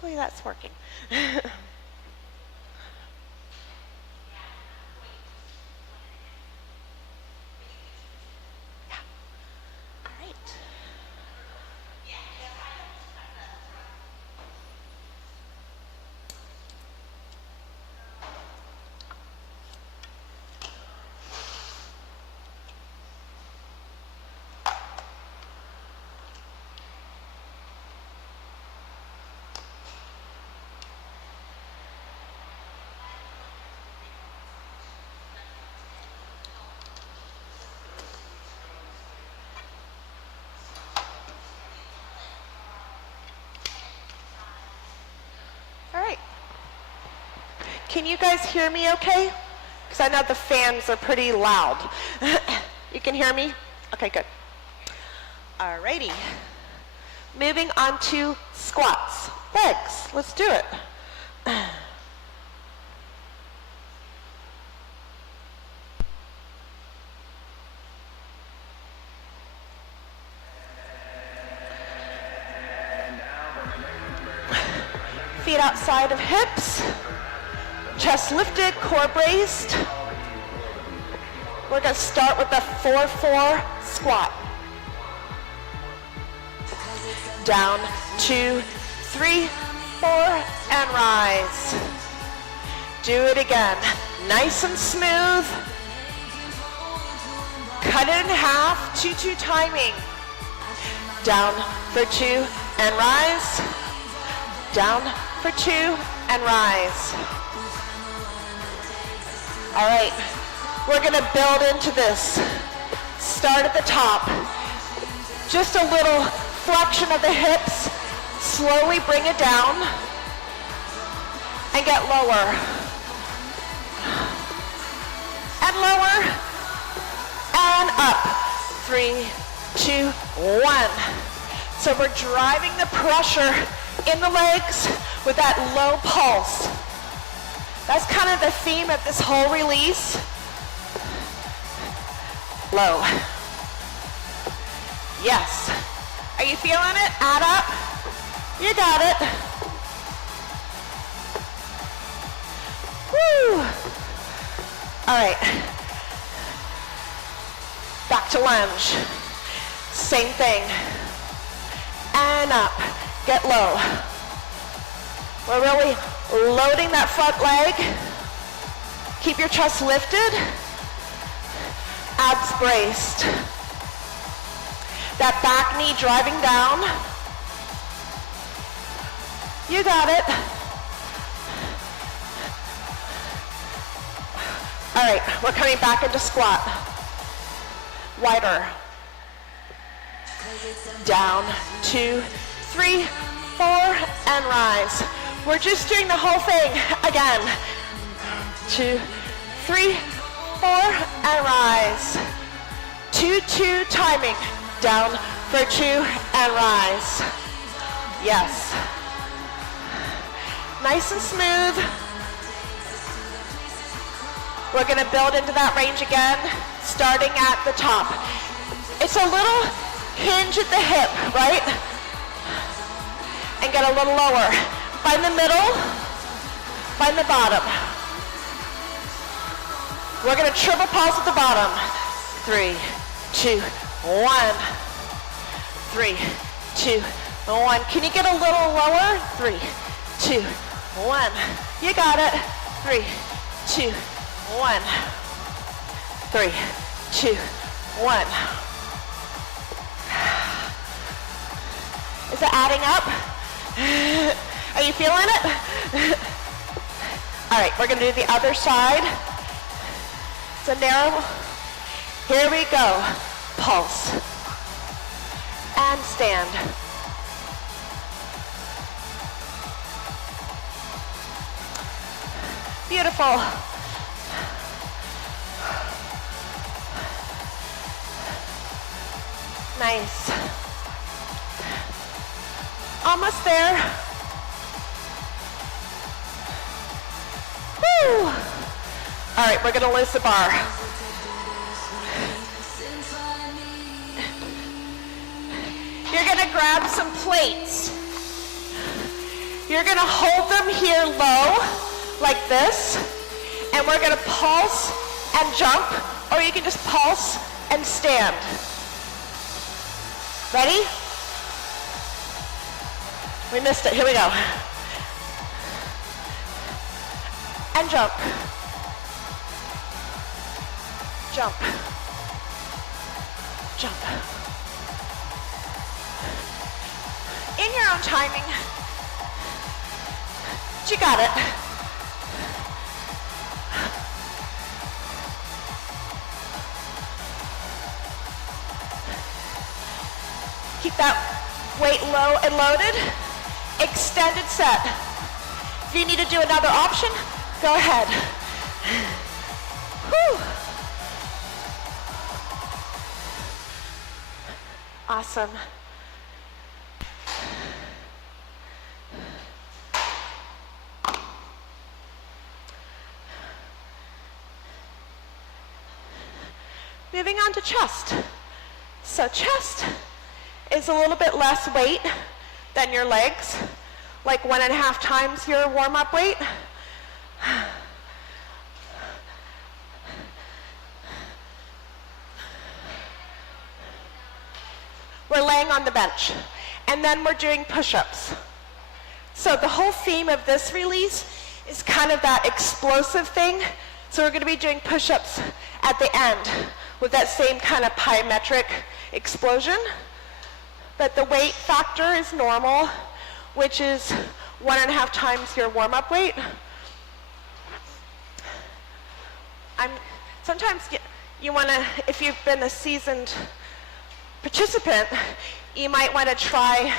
Hopefully that's working. All right. Can you guys hear me okay? Because I know the fans are pretty loud. You can hear me? Okay, good. All righty. Moving on to squats. Legs. Let's do it. Feet outside of hips, chest lifted, core braced. We're going to start with the 4-4 squat. Down, 2, 3, 4, and rise. Do it again. Nice and smooth. Cut it in half, 2-2 timing. Down for 2 and rise. Down for 2 and rise. All right, we're gonna build into this. Start at the top. Just a little flexion of the hips. Slowly bring it down and get lower. And lower and up. 3, 2, 1. So we're driving the pressure in the legs with that low pulse. That's kind of the theme of this whole release. Low. Yes. Are you feeling it? Add up. You got it. Woo. All right. Back to lunge. Same thing. And up. Get low. We're really loading that front leg. Keep your chest lifted. Abs braced. That back knee driving down. You got it. All right, we're coming back into squat. Wider. Down, 2, 3, 4, and rise. We're just doing the whole thing again. 2, 3, 4, and rise. 2-2 timing. Down for 2 and rise. Yes. Nice and smooth. We're gonna build into that range again, starting at the top. It's a little hinge at the hip, right? And get a little lower. Find the middle, find the bottom. We're gonna triple pulse at the bottom. 3, 2, 1. 3, 2, 1. Can you get a little lower? 3, 2, 1. You got it. 3, 2, 1. 3, 2, 1. Is it adding up? Are you feeling it? All right, we're gonna do the other side. It's a narrow. Here we go. Pulse. And stand. Beautiful. Nice. Almost there. Woo! All right, we're gonna lose the bar. You're gonna grab some plates. You're gonna hold them here low, like this, and we're gonna pulse and jump, or you can just pulse and stand. Ready? We missed it, here we go. And jump. Jump. Jump. In your own timing. You got it. Keep that weight low and loaded. Extended set. If you need to do another option, go ahead. Whew. Awesome. Moving on to chest. So chest is a little bit less weight than your legs, like 1.5 times your warm-up weight. We're laying on the bench, and then we're doing push-ups. So the whole theme of this release is kind of that explosive thing. So we're going to be doing push-ups at the end with that same kind of plyometric explosion. But the weight factor is normal, which is 1.5 times your warm-up weight. Sometimes you want to, if you've been a seasoned participant, you might want to try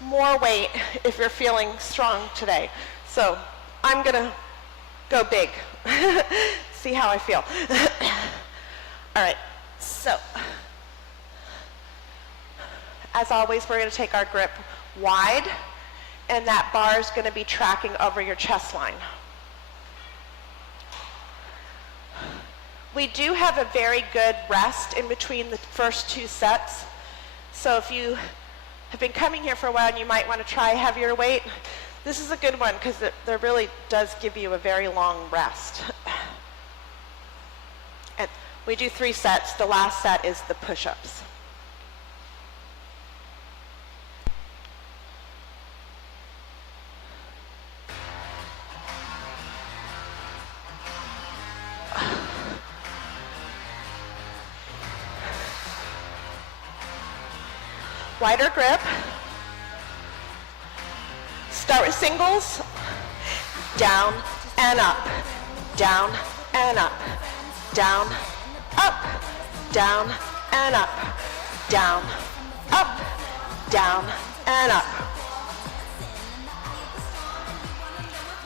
more weight if you're feeling strong today. So I'm going to go big. See how I feel. All right, so as always, we're going to take our grip wide, and that bar is going to be tracking over your chest line. We do have a very good rest in between the first 2 sets. So if you have been coming here for a while and you might want to try heavier weight, this is a good one because it really does give you a very long rest. And we do 3 sets. The last set is the push-ups. Wider grip. Start with singles. Down and up. Down and up. Down, up. Down and up. Down, up. Down and up.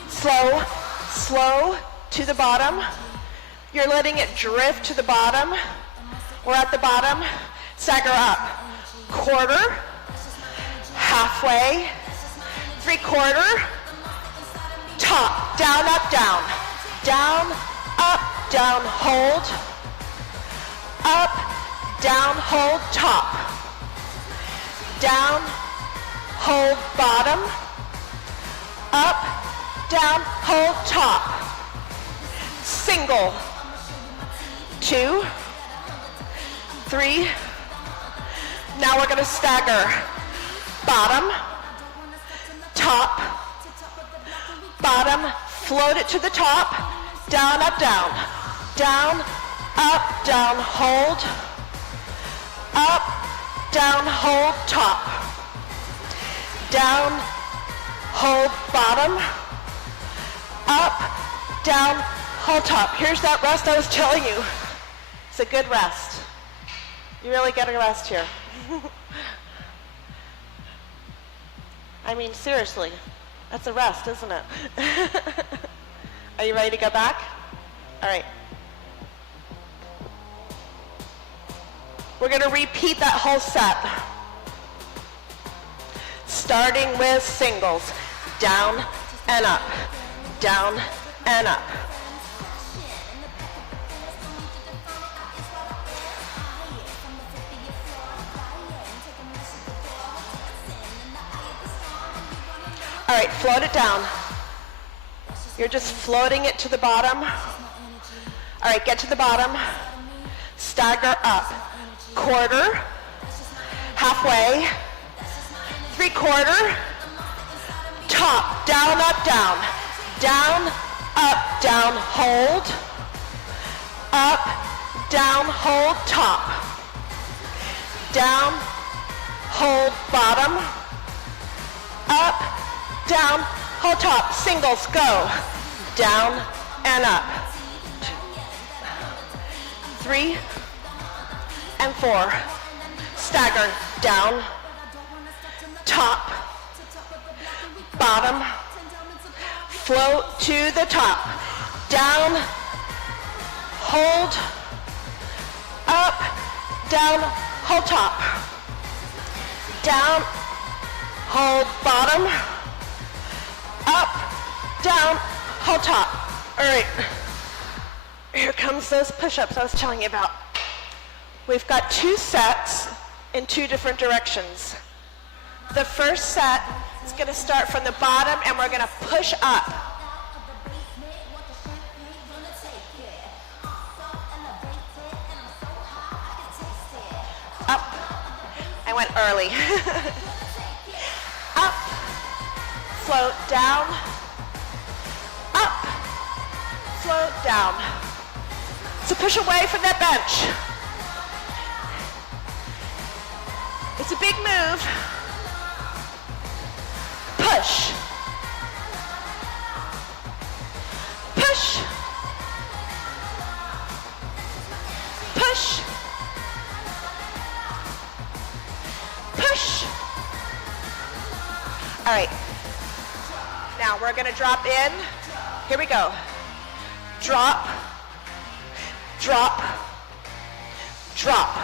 Slow, slow to the bottom. You're letting it drift to the bottom. We're at the bottom. Stagger up. Quarter, halfway, 3/4, top, down, up, down, down, up, down, hold, up, down, hold, top, down, hold, bottom, up, down, hold, top, single, 2, 3. Now we're going to stagger bottom, top, bottom, float it to the top, down, up, down, down, up, down, hold, up, down, hold, top, down, hold, bottom, up, down, hold, top. Here's that rest I was telling you. It's a good rest. You really get a rest here. I mean, seriously, that's a rest, isn't it? Are you ready to go back? All right. We're going to repeat that whole set. Starting with singles. Down and up. Down and up. All right, float it down. You're just floating it to the bottom. All right, get to the bottom. Stagger up. Quarter, halfway, three-quarter, top, down, up, down, down, up, down, hold, up, down, hold, top, down, hold, bottom, up, down, hold, top, singles, go, down and up, 3 and 4, stagger, down, top, bottom, float to the top, down, hold, up, down, hold top, down, hold bottom, up, down, hold top. All right, here comes those push-ups I was telling you about. We've got 2 sets in 2 different directions. The first set is going to start from the bottom and we're going to push up. Up. I went early. Up. Float down. Up. Float down. So push away from that bench. It's a big move. Push. Push. Push. Push. All right. Now we're going to drop in. Here we go. Drop. Drop. Drop.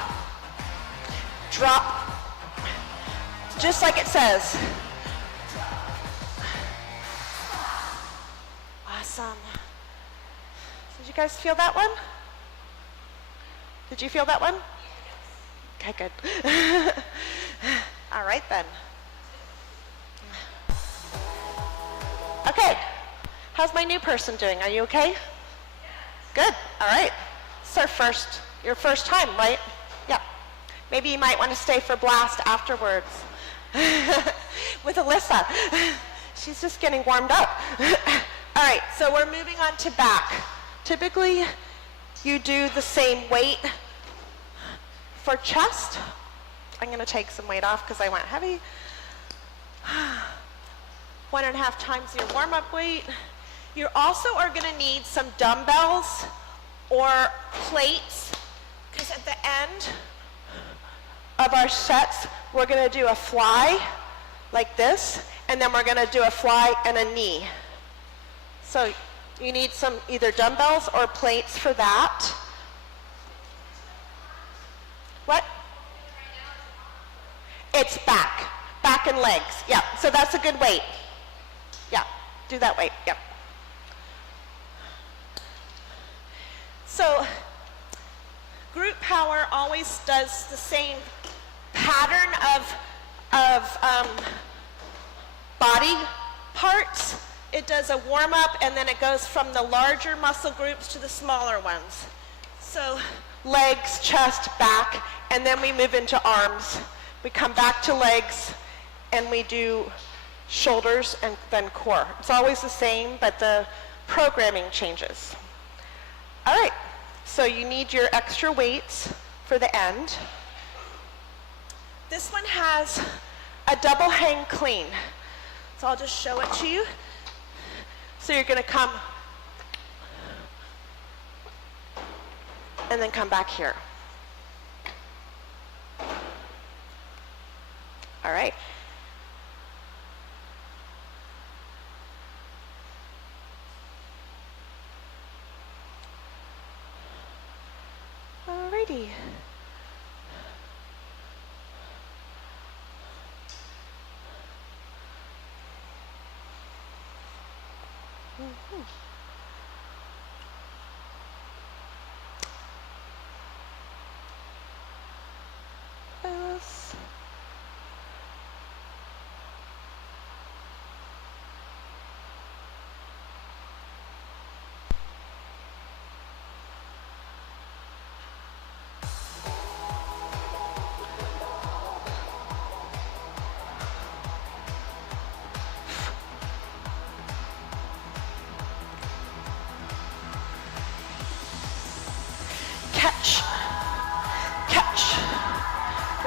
Drop. Just like it says. Awesome. Did you guys feel that one? Did you feel that one? Okay, good. All right then. Okay. How's my new person doing? Are you okay? Good. All right. It's your first time, right? Yeah. Maybe you might want to stay for blast afterwards with Alyssa. She's just getting warmed up. All right, so we're moving on to back. Typically, you do the same weight for chest. I'm going to take some weight off because I went heavy. 1.5 times your warm-up weight. You also are going to need some dumbbells or plates because at the end of our sets, we're going to do a fly like this, and then we're going to do a fly and a knee. So you need some either dumbbells or plates for that. What? It's back and legs. Yeah, so that's a good weight. Yeah, do that weight. Yep. So group power always does the same pattern of body parts. It does a warm-up and then it goes from the larger muscle groups to the smaller ones. So legs, chest, back, and then we move into arms. We come back to legs and we do shoulders and then core. It's always the same, but the programming changes. All right, so you need your extra weights for the end. This one has a double hang clean. So I'll just show it to you. So you're going to come and then come back here. All right. Alrighty.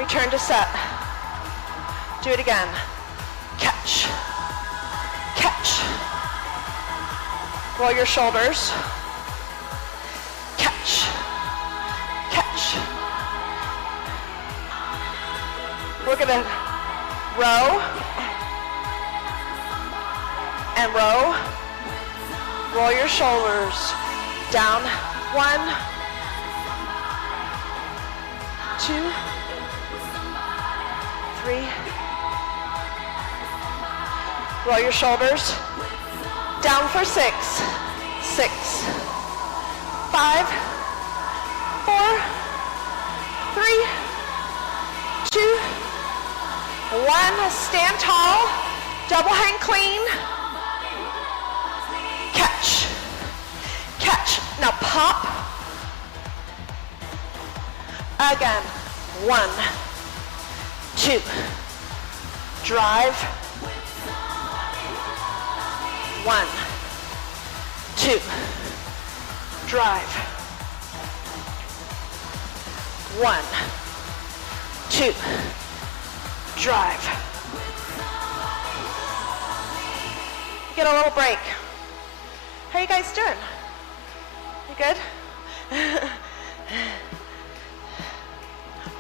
Return to set. Do it again. Catch. Catch. Roll your shoulders. Catch. Catch. We're gonna row and row. Roll your shoulders. Down. 1, 2, 3. Roll your shoulders. Down for 6. 6, 5, 4, 3, 2, 1. Stand tall. Double hang clean. Catch. Catch. Now pop. Again. 1, 2. Drive. 1, 2. Drive. 1, 2. Drive. Get a little break. How you guys doing? You good?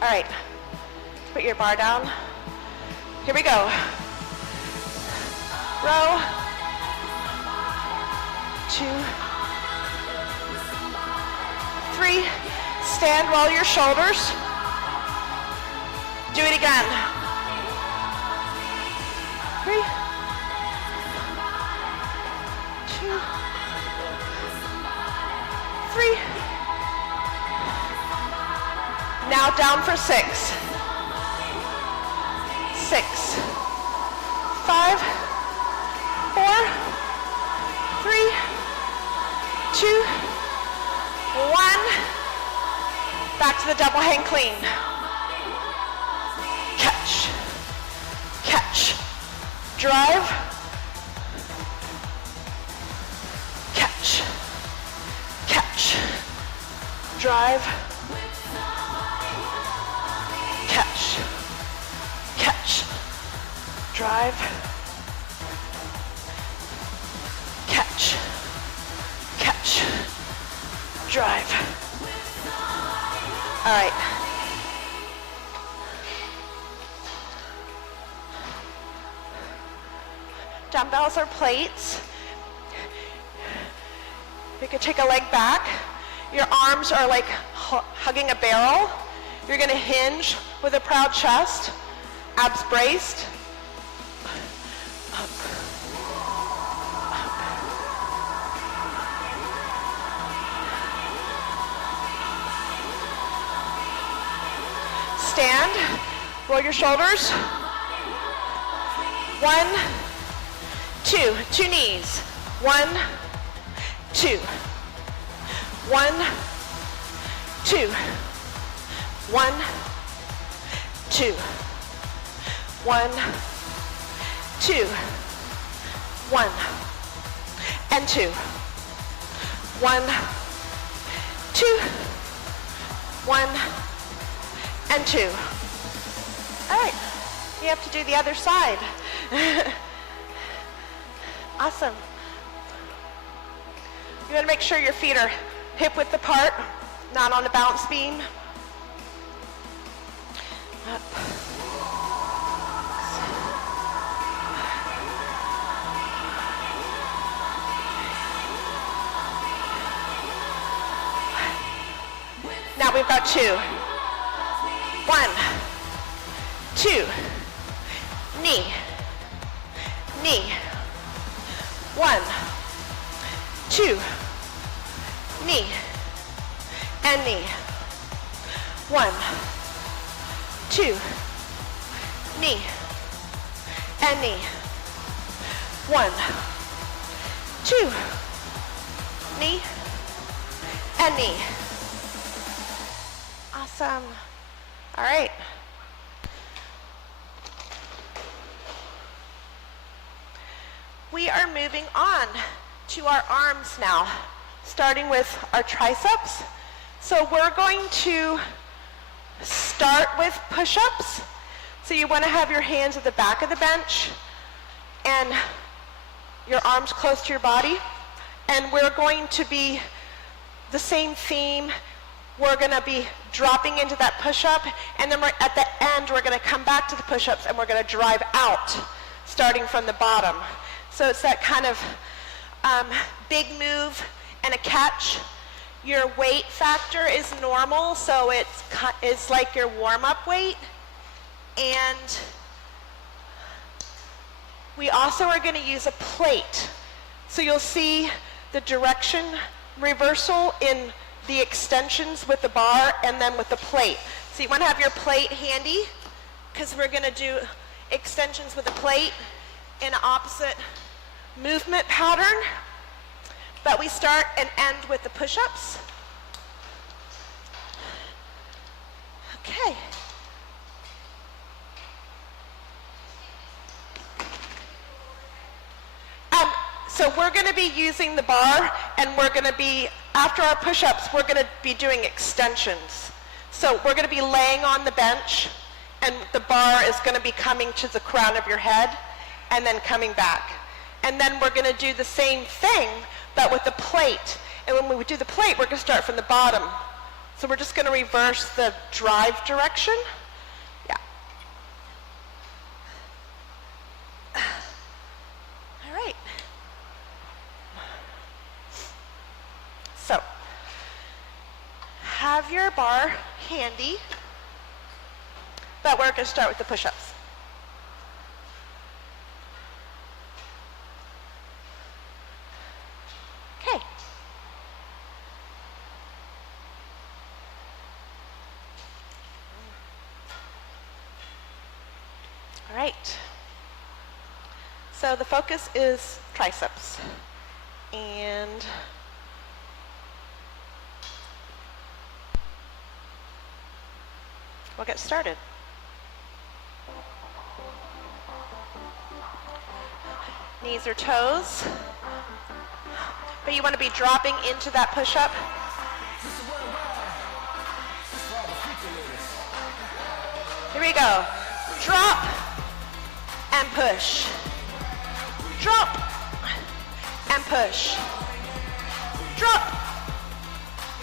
All right. Put your bar down. Here we go. Row. 2, 3. Stand, roll your shoulders. Do it again. 3, 2, 3. Now down for 6. 6, 5, 4, 3, 2, 1. Back to the double hang clean. Catch. Catch. Drive. Catch. Catch. Drive. Catch. Catch. Drive. Catch. Catch. Drive. All right. Dumbbells or plates. You could take a leg back. Your arms are like hugging a barrel. You're going to hinge with a proud chest. Abs braced. Up. Up. Stand. Roll your shoulders. 1, 2. 2 knees. 1, 2. 1, 2. 1, 2. 1, 2. 1 and 2. 1, 2. 1 and 2. All right. You have to do the other side. Awesome. You want to make sure your feet are hip width apart, not on a balance beam. Up. Now we've got 2. 1, 2. Knee. Knee. 1, 2. Knee. And knee. 1, 2. Knee. And knee. 1, 2. Knee. And knee. Awesome. All right. We are moving on to our arms now, starting with our triceps. So we're going to Start with push-ups. So you want to have your hands at the back of the bench and your arms close to your body. And we're going to be the same theme. We're going to be dropping into that push-up, and then at the end we're going to come back to the push-ups and we're going to drive out, starting from the bottom. So it's that kind of big move and a catch. Your weight factor is normal, so it's like your warm-up weight. And we also are going to use a plate. So you'll see the direction reversal in the extensions with the bar and then with the plate. So you want to have your plate handy, because we're going to do extensions with a plate in opposite movement pattern. But we start and end with the push-ups. Okay. So we're going to be using the bar, and we're going to be, after our push-ups, we're going to be doing extensions. So we're going to be laying on the bench, and the bar is going to be coming to the crown of your head and then coming back. And then we're going to do the same thing, but with the plate. And when we do the plate, we're going to start from the bottom. So we're just going to reverse the drive direction. Yeah. All right. So, have your bar handy, but we're going to start with the push-ups. Okay. All right. So the focus is triceps. And we'll get started. Knees or toes. But you want to be dropping into that push-up. Here we go. Drop and push. Drop and push. Drop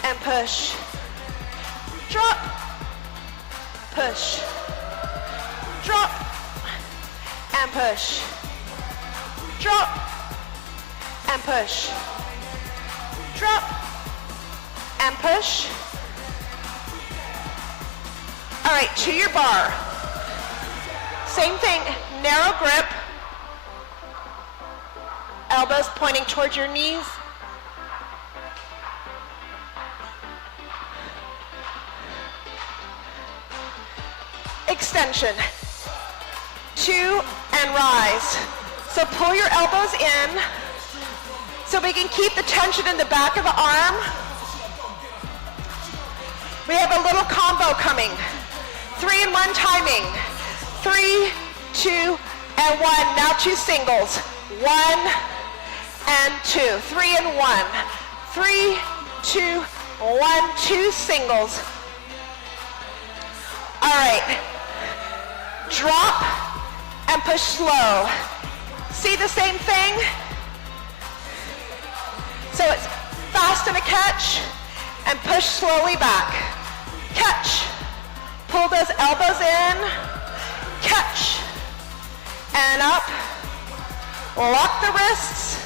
and push. Drop. Push. Drop and push. Drop and push. Drop and push. All right, to your bar. Same thing, narrow grip. Elbows pointing towards your knees. Extension. 2 and rise. So pull your elbows in so we can keep the tension in the back of the arm. We have a little combo coming. 3 and 1 timing. 3, 2, and 1. Now 2 singles. 1 and 2. 3 and 1. 3, 2, 1. 2 singles. All right. Drop and push slow. See the same thing? So it's fast and a catch, and push slowly back. Catch. Pull those elbows in. Catch. And up. Lock the wrists.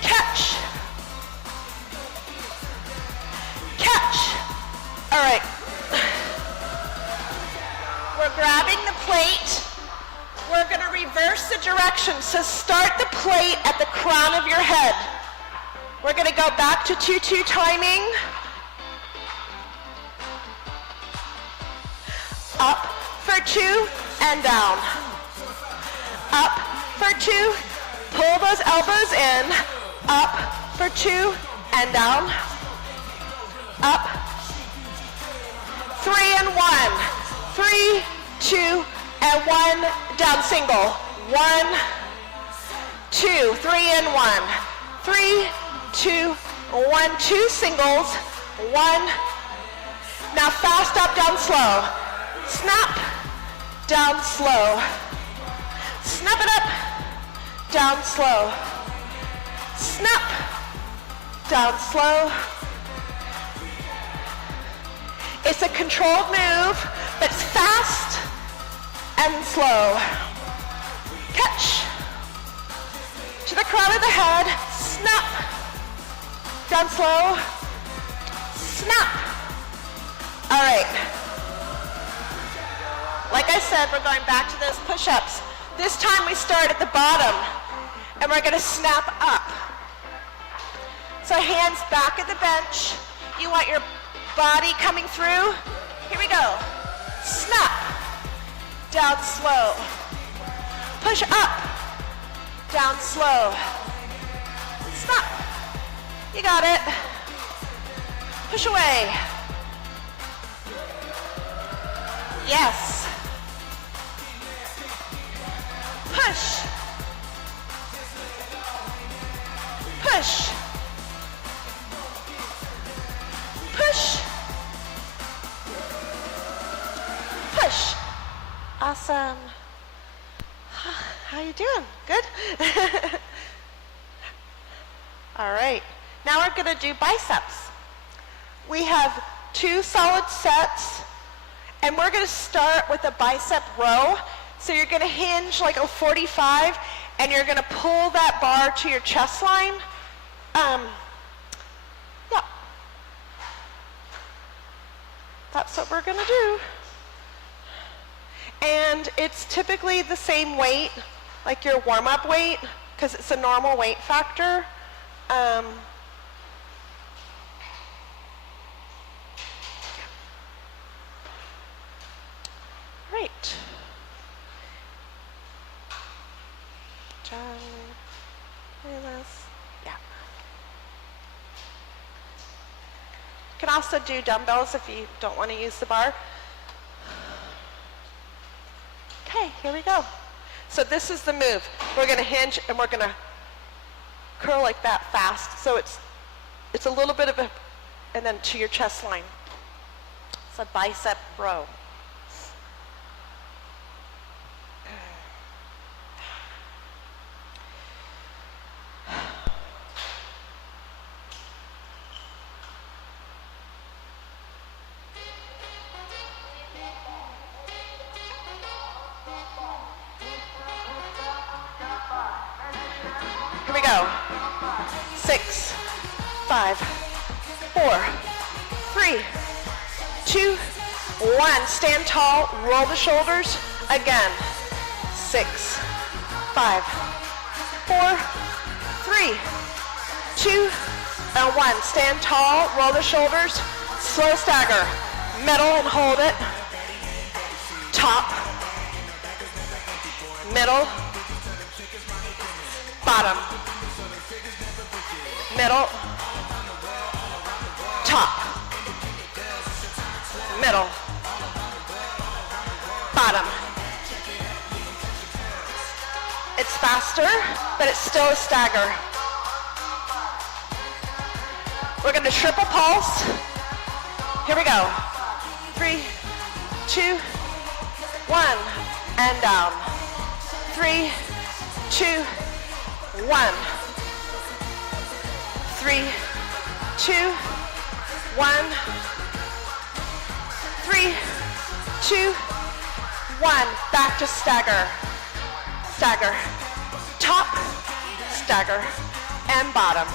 Catch. Catch. All right. We're grabbing the plate. We're going to reverse the direction. So start the plate at the crown of your head. We're going to go back to 2-2 timing. Up for 2 and down. Up for 2. Pull those elbows in. Up for 2 and down. Up. 3 and 1. 3, 2, and 1, down single. 1, 2, 3 and 1. 3, 2, 1, 2 singles. 1, Now fast up, down, slow. Snap, down, slow. Snap it up, down, slow. Snap, down, slow. It's a controlled move, but it's fast and slow. Catch. To the crown of the head, snap. Down slow. Snap. All right. Like I said, we're going back to those push-ups. This time we start at the bottom, and we're going to snap up. So hands back at the bench. You want your body coming through. Here we go. Snap. Down slow. Push up. Down slow. Snap. You got it. Push away. Yes. Push. Push. Push. Push. Awesome. How you doing? Good? All right. Now we're going to do biceps. We have 2 solid sets, and we're going to start with a bicep row. So you're going to hinge like a 45, and you're going to pull that bar to your chest line. Yeah. That's what we're going to do. And it's typically the same weight, like your warm-up weight, because it's a normal weight factor. Right. John, yeah. You can also do dumbbells if you don't want to use the bar. Okay, here we go. So this is the move. We're going to hinge and we're going to curl like that fast. So it's a little bit of a, and then to your chest line. It's a bicep row. Here we go. 6, 5, 4, 3, 2, 1. Stand tall, roll the shoulders. Again. 6, 5, 4, 3, 2, and 1. Stand tall, roll the shoulders. Slow stagger. Middle and hold it. Top. Middle. Bottom. Middle. Top. Middle. Bottom. It's faster, but it's still a stagger. We're going to triple pulse. Here we go. 3, 2, 1, and down. 3, 2, 1. 3, 2, 1. 3, 2, 1. Back to stagger. Stagger. Top, stagger, and bottom.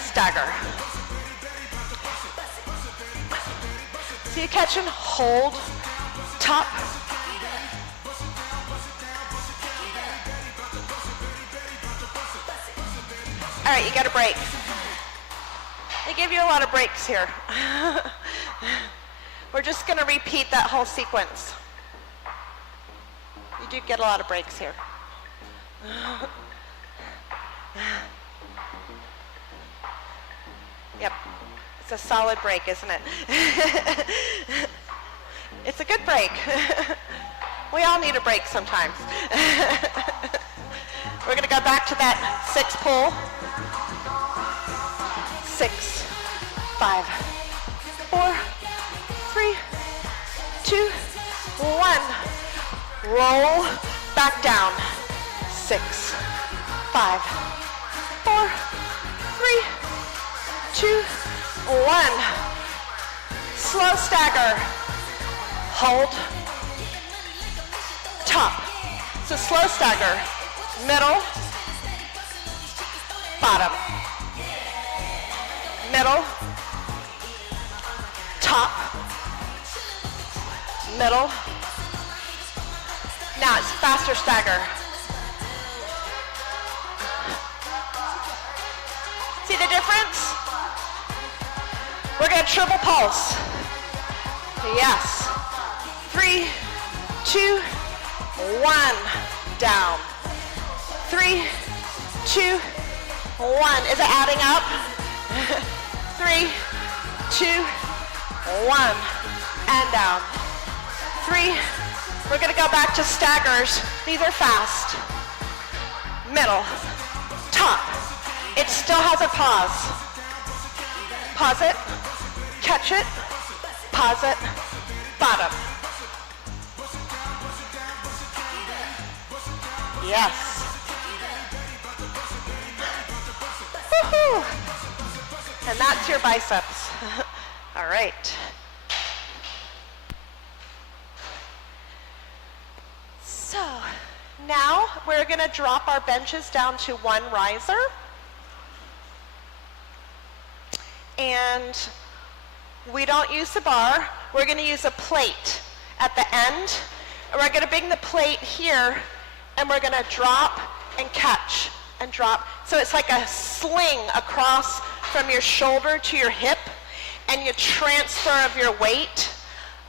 Stagger. So you catch and hold. Top. All right, you got a break. They give you a lot of breaks here. We're just going to repeat that whole sequence. You do get a lot of breaks here. Yep, it's a solid break, isn't it? It's a good break. We all need a break sometimes. We're going to go back to that 6 pull. 6, 5, 4, 3, roll back down. 6, 5, 4, 3, 2, 1. Slow stagger. Hold. Top. So slow stagger. Middle. Bottom. Middle. Top. Middle. Now it's faster stagger. See the difference? We're gonna triple pulse. Yes. 3, 2, 1. Down. 3, 2, 1. Is it adding up? 3, 2, 1. And down. 3. We're gonna go back to staggers. These are fast. Middle. Top. It still has a pause. Pause it. Catch it. Pause it. Bottom. Yes. Woohoo! And that's your biceps. All right. So now we're going to drop our benches down to 1 riser. And we don't use the bar. We're going to use a plate at the end. And we're going to bring the plate here, and we're going to drop and catch and drop. So it's like a sling across from your shoulder to your hip, and your transfer of your weight.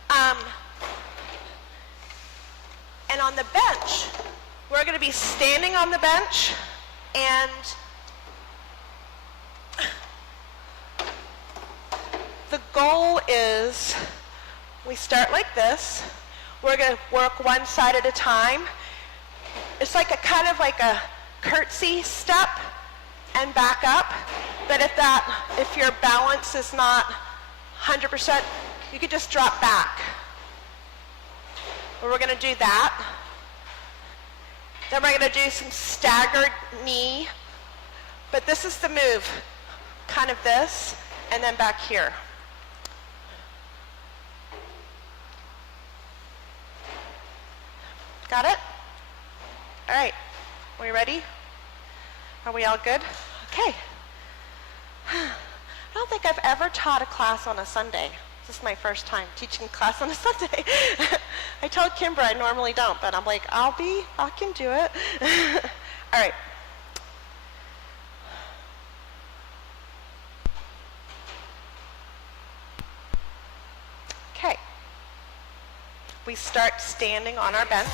And on the bench, we're going to be standing on the bench, and the goal is we start like this. We're going to work one side at a time. It's like a kind of like a curtsy step and back up. But if your balance is not 100%, you could just drop back. But we're going to do that. Then we're going to do some staggered knee. But this is the move. Kind of this, and then back here. Got it? All right. Are we ready? Are we all good? Okay. I don't think I've ever taught a class on a Sunday. This is my first time teaching a class on a Sunday. I told Kimber I normally don't, but I'm like, I can do it. All right. Okay. We start standing on our bench.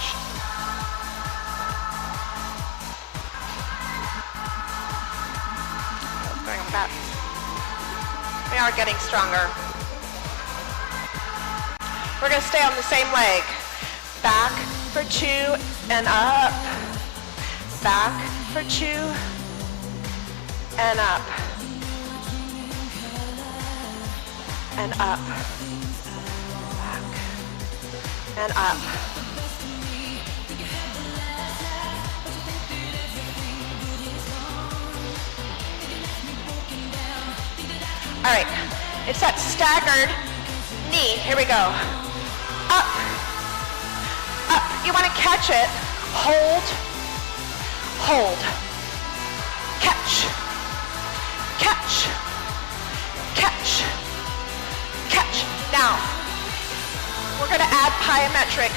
Let's bring them back. We are getting stronger. We're going to stay on the same leg. Back for 2 and up. Back for 2 and up. And up. Back and up. All right, it's that staggered knee. Here we go. Up, up. You want to catch it. Hold, hold. Catch, catch, catch, catch. Now, we're going to add plyometric.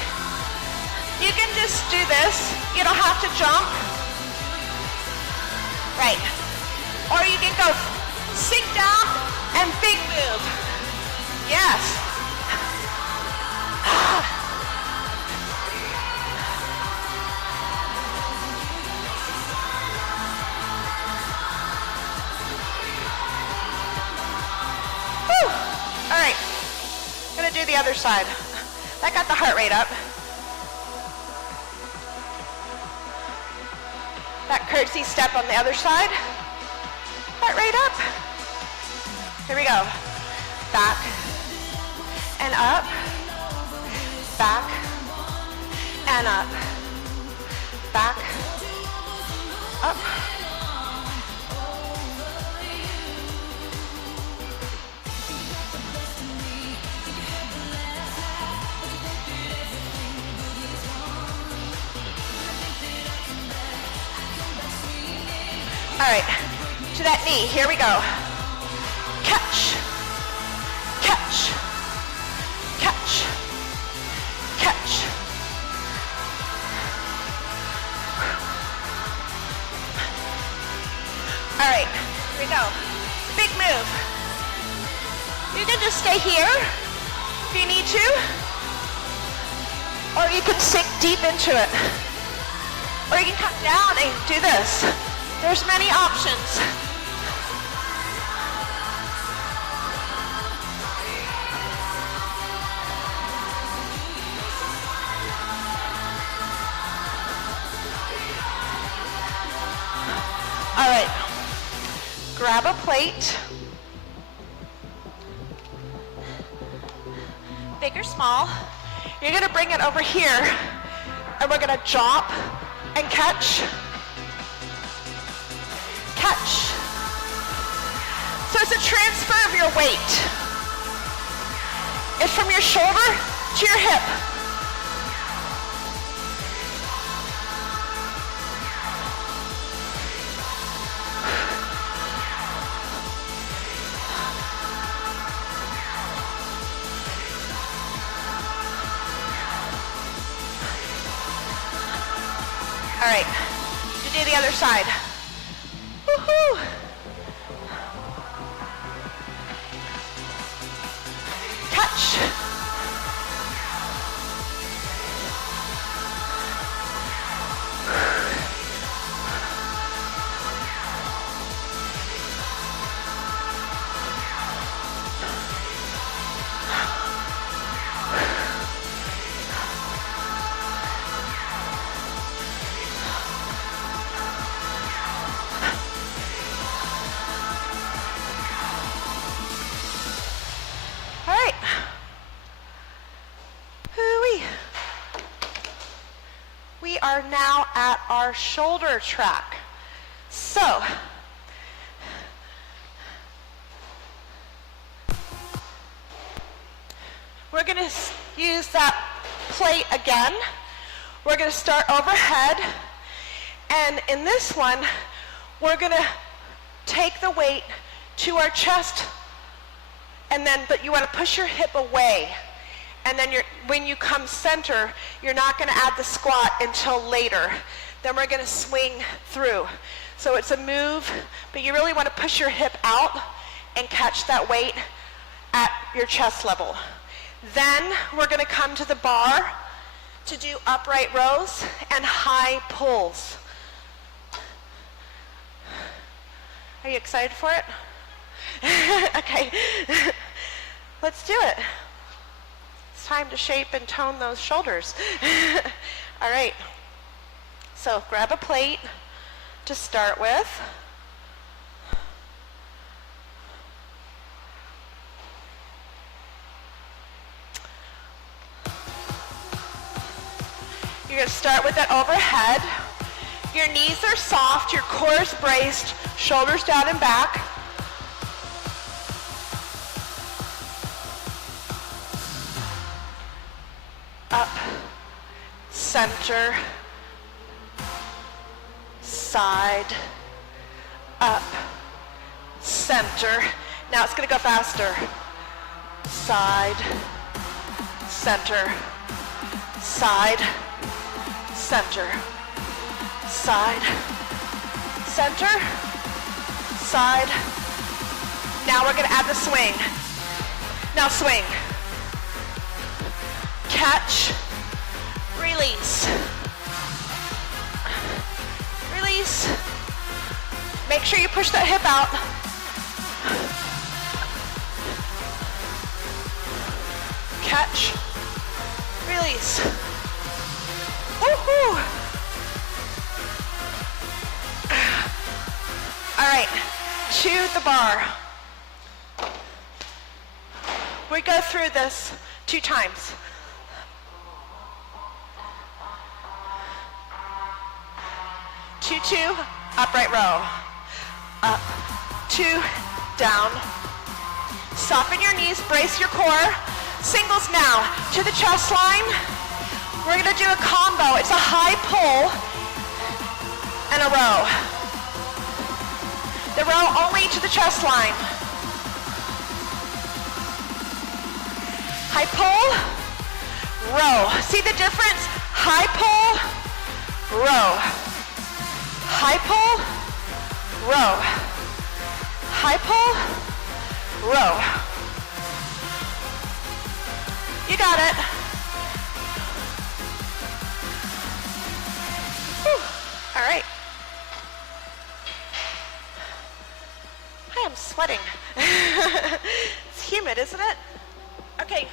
You can just do this. You don't have to jump. Right. Or you can go sink down and big move. Yes. Whew. All right. I'm gonna do the other side. That got the heart rate up. That curtsy step on the other side. Heart rate up. Here we go. Back and up. Back and up. Back, up. All right, to that knee, here we go. Catch, catch, catch, catch. All right, here we go. Big move. You can just stay here if you need to, or you can sink deep into it. Or you can come down and do this. There's many options. All right, grab a plate. Big or small. You're gonna bring it over here and we're gonna drop and catch. Catch. So it's a transfer of your weight. It's from your shoulder to your hip. All right, to do the other side. Woohoo! Catch. We are now at our shoulder track. So, we're going to use that plate again. We're going to start overhead. And in this one, we're going to take the weight to our chest. And then, but you want to push your hip away. And then when you come center, you're not going to add the squat until later. Then we're going to swing through. So it's a move, but you really want to push your hip out and catch that weight at your chest level. Then we're going to come to the bar to do upright rows and high pulls. Are you excited for it? Okay, let's do it. Time to shape and tone those shoulders. All right, so grab a plate to start with. You're going to start with that overhead. Your knees are soft, your core is braced, shoulders down and back. Up, center, side, up, center. Now it's going to go faster. Side, center, side, center, side, center, side. Now we're going to add the swing. Now swing. Catch, release, release. Make sure you push that hip out. Catch, release. Woohoo! All right, to the bar. We go through this 2 times. 2, upright row. Up, 2, down. Soften your knees, brace your core. Singles now, to the chest line. We're gonna do a combo. It's a high pull and a row. The row only to the chest line. High pull, row. See the difference? High pull, row. High pull, row. High pull, row. You got it. Whew. All right. I am sweating. It's humid, isn't it? Okay.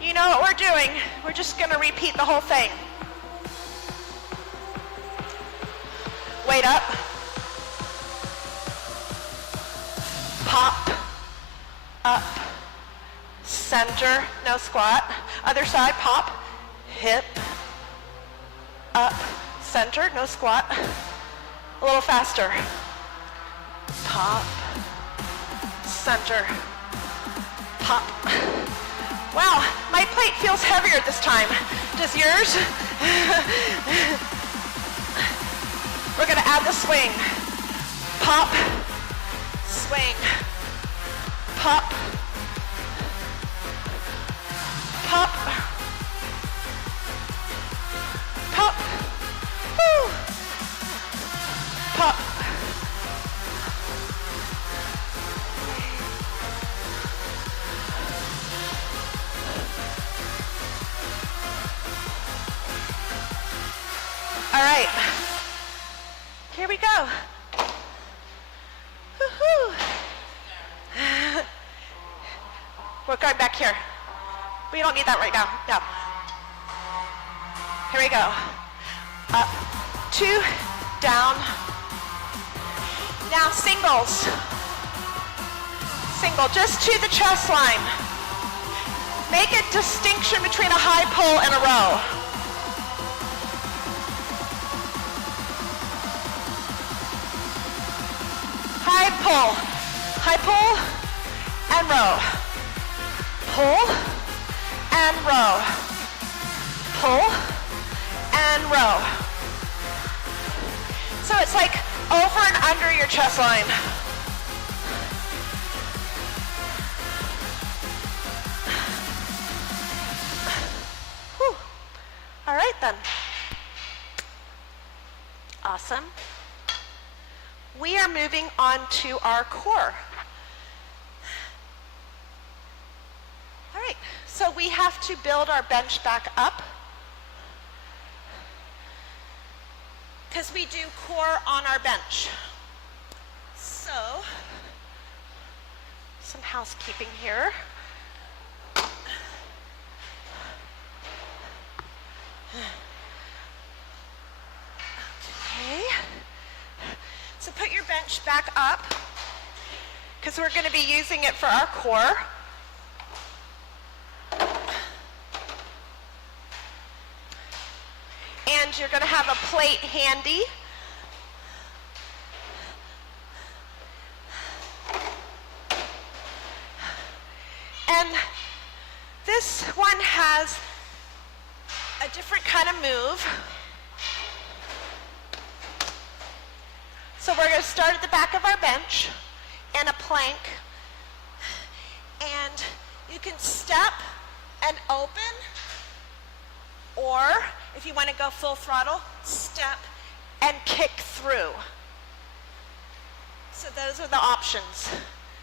You know what we're doing. We're just going to repeat the whole thing. Weight up. Pop. Up. Center. No squat. Other side. Pop. Hip. Up. Center. No squat. A little faster. Pop. Center. Pop. Wow, my plate feels heavier this time. Does yours? We're gonna add the swing. Pop, swing, pop, pop, pop, woo, pop. All right, here we go. Woo-hoo. We're going back here. We don't need that right now. No. Here we go. Up, 2, down. Now singles. Single, just to the chest line. Make a distinction between a high pull and a row. High pull, and row. Pull, and row. Pull, and row. So it's like over and under your chest line. Whew. All right then. Awesome. We are moving on to our core. All right, so we have to build our bench back up because we do core on our bench. So, some housekeeping here. Okay. So put your bench back up because we're going to be using it for our core. And you're going to have a plate handy. And this one has a different kind of move. So we're going to start at the back of our bench in a plank. And you can step and open, or if you want to go full throttle, step and kick through. So those are the options.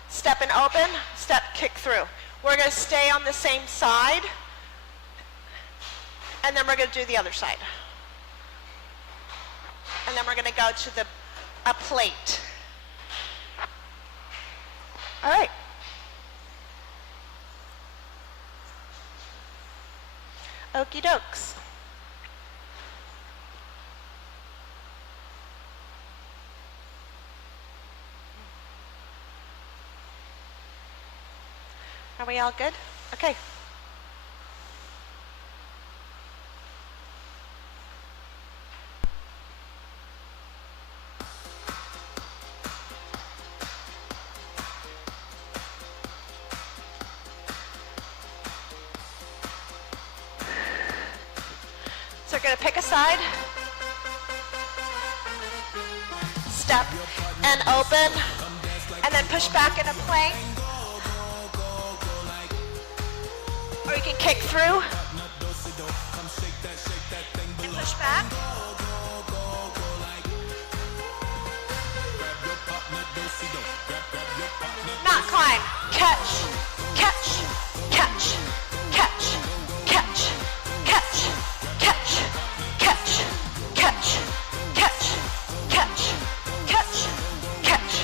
Step and open, step, kick through. We're going to stay on the same side, and then we're going to do the other side. And then we're going to go to a plate. All right. Okie dokes. Are we all good? Okay. we're gonna pick a side. Step and open, and then push back into plank. Or you can kick through and push back. Not climb. Catch, catch, catch, catch, catch, catch, catch, catch, catch, catch, catch, catch, catch.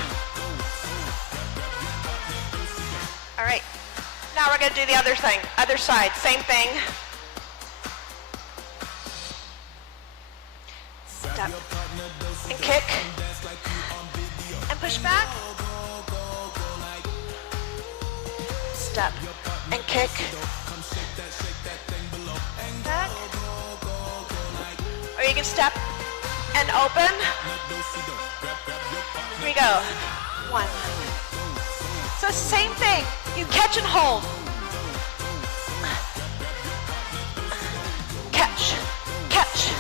All right. Now we're going to do the other thing, other side, same thing. Step and kick and push back. Step and kick back. Or you can step and open. Here we go. 1. So same thing. You catch and hold. Catch, catch,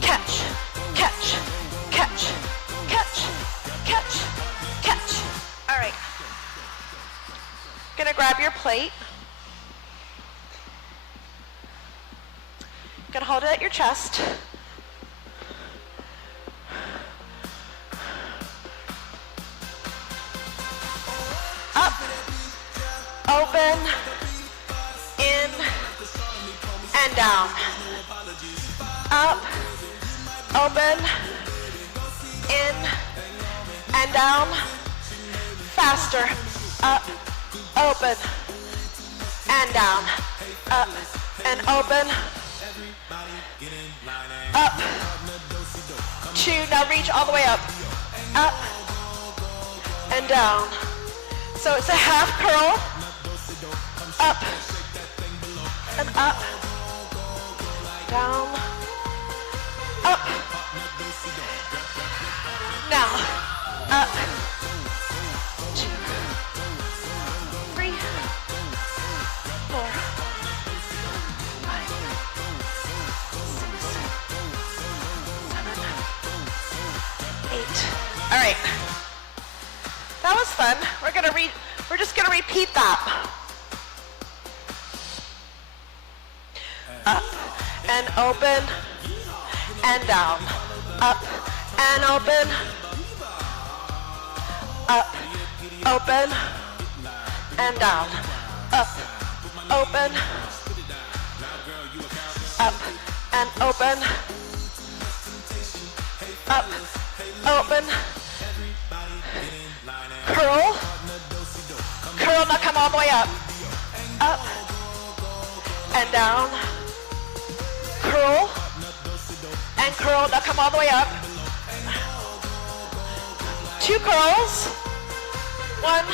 catch, catch, catch, catch, catch, catch. All right. Gonna grab your plate. Gonna hold it at your chest. Up, open, in, and down. Up, open, in, and down. Faster. Up, open, and down. Up, and open. Up. 2. Now reach all the way up. Up, and down. So it's a half curl, up, and up, down, up. Now, up, 2, 3, 4, 5, 6, 7, 8. All right. That was fun. We're just gonna repeat that. Up and open and down. Up and open. Up, open, and down. Up, open. Up and open. Up, open. Curl. Curl, now come all the way up. Up and down. Curl and curl, now come all the way up. 2 curls. 1.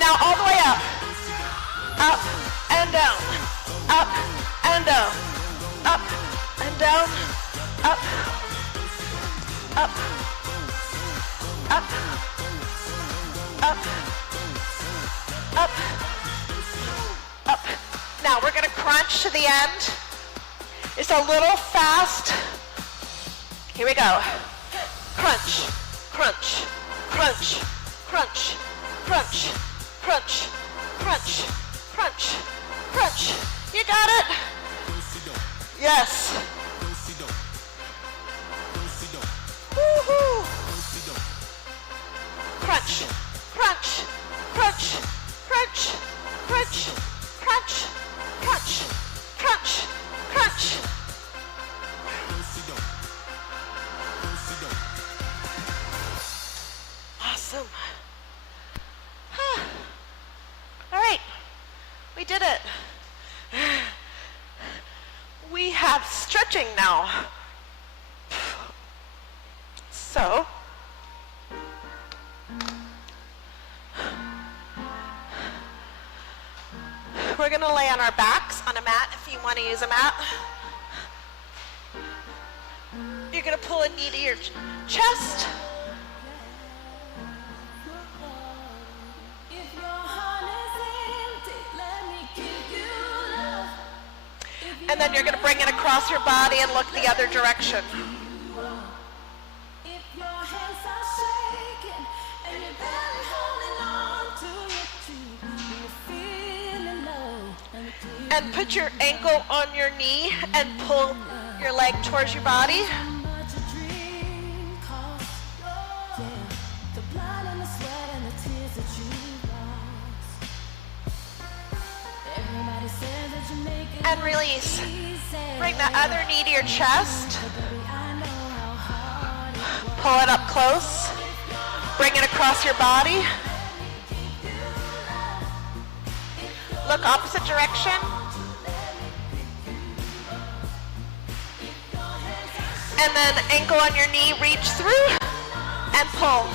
Now all the way up. Up and down. Up and down. Up and down. Up. Up. Up. Up. Up. Up. Now we're gonna crunch to the end. It's a little fast. Here we go. Crunch, crunch, crunch, crunch, crunch, crunch, crunch, crunch, crunch. You got it? Yes. Woohoo. Crunch, crunch, crunch, crunch, crunch, crunch, crunch, crunch, crunch. Awesome. All right, we did it. We have stretching now. So, we're gonna lay on our backs on a mat if you wanna use a mat. You're gonna pull a knee to your chest. And And then you're going to bring it across your body and look the other direction. And put your ankle on your knee and pull your leg towards your body. And release. Bring the other knee to your chest. Pull it up close. Bring it across your body. Look opposite direction. And then ankle on your knee, reach through and pull.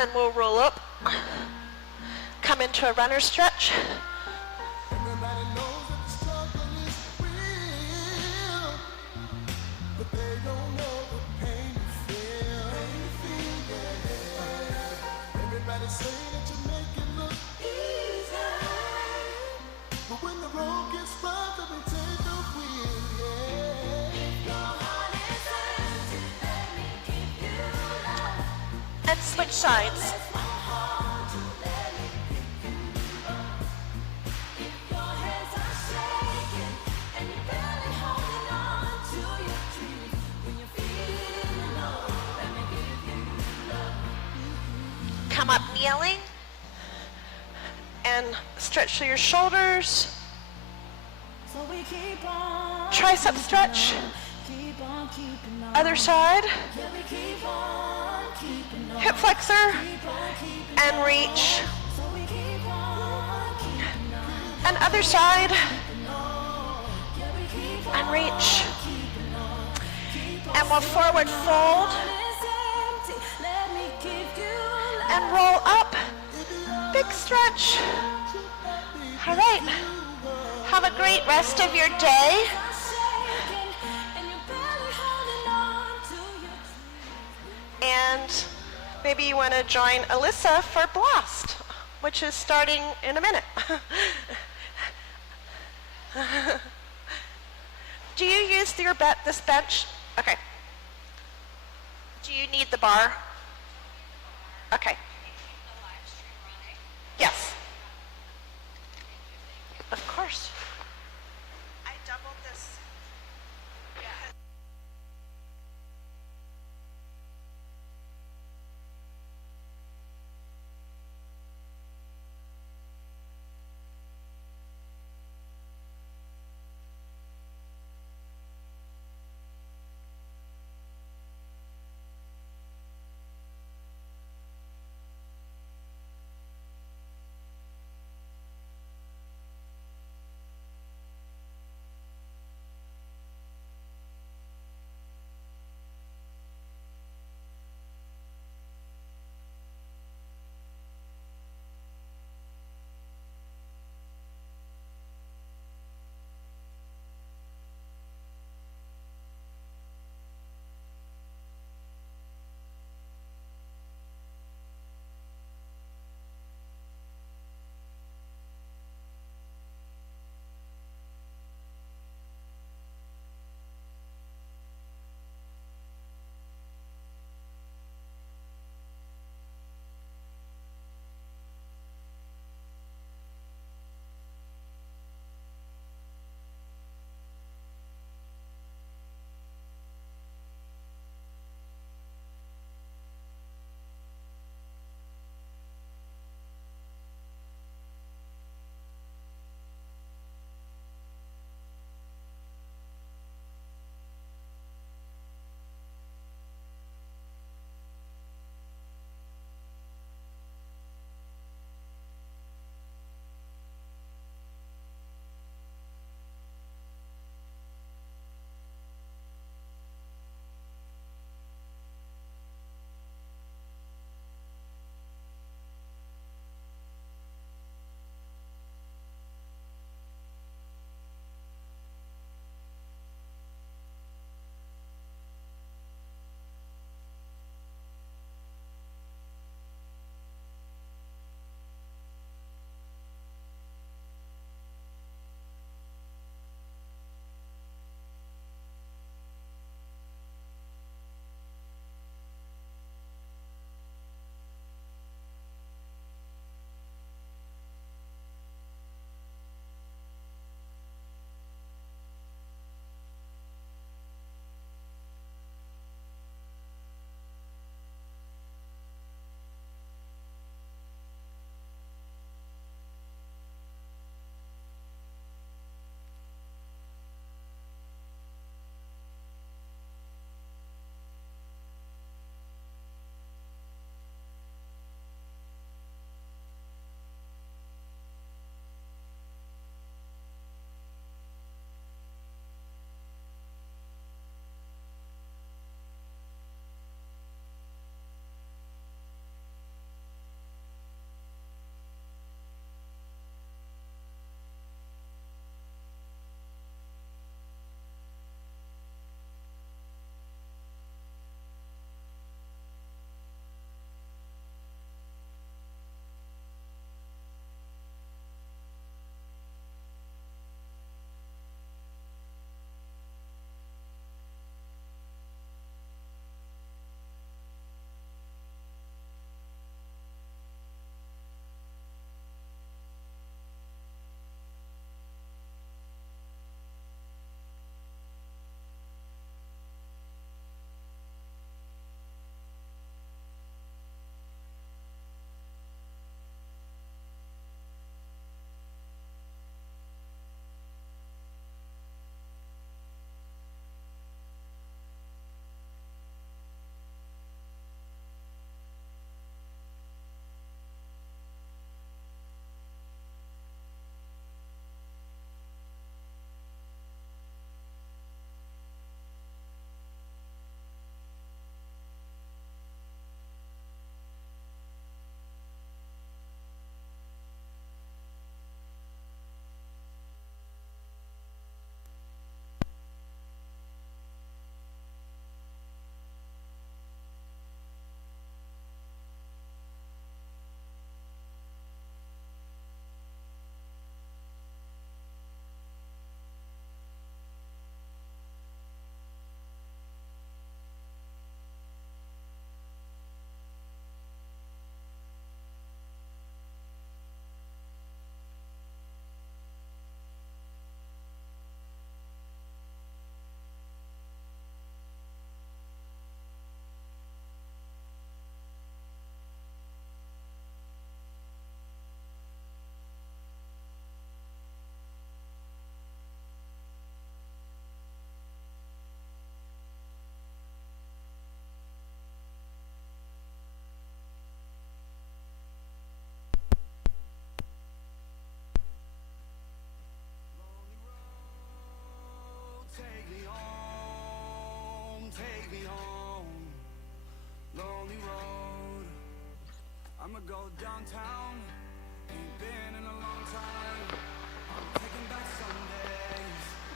And we'll roll up. Come into a runner stretch. And switch sides. Come up kneeling and stretch through your shoulders. Tricep stretch. Other side. Hip flexor and reach. And other side and reach. And we'll forward fold and roll up. Big stretch. All right. Have a great rest of your day. And maybe you want to join Alyssa for Blast, which is starting in a minute. Do you use this bench? Okay. Do you need the bar? Okay. Yes. Of course. I doubled this. Yeah.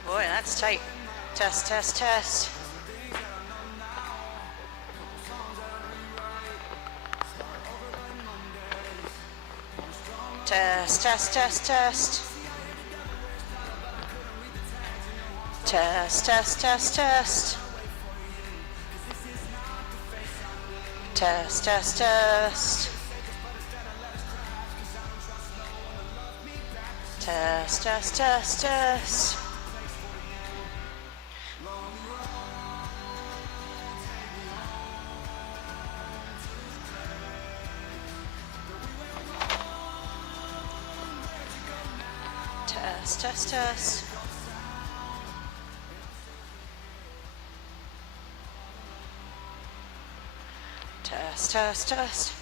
Boy, that's tight. Test, test, test. Test, test, test, test. Test, test, test, test. Test, test, test. Test, test, test, test. Test, test, test. Test, test, test.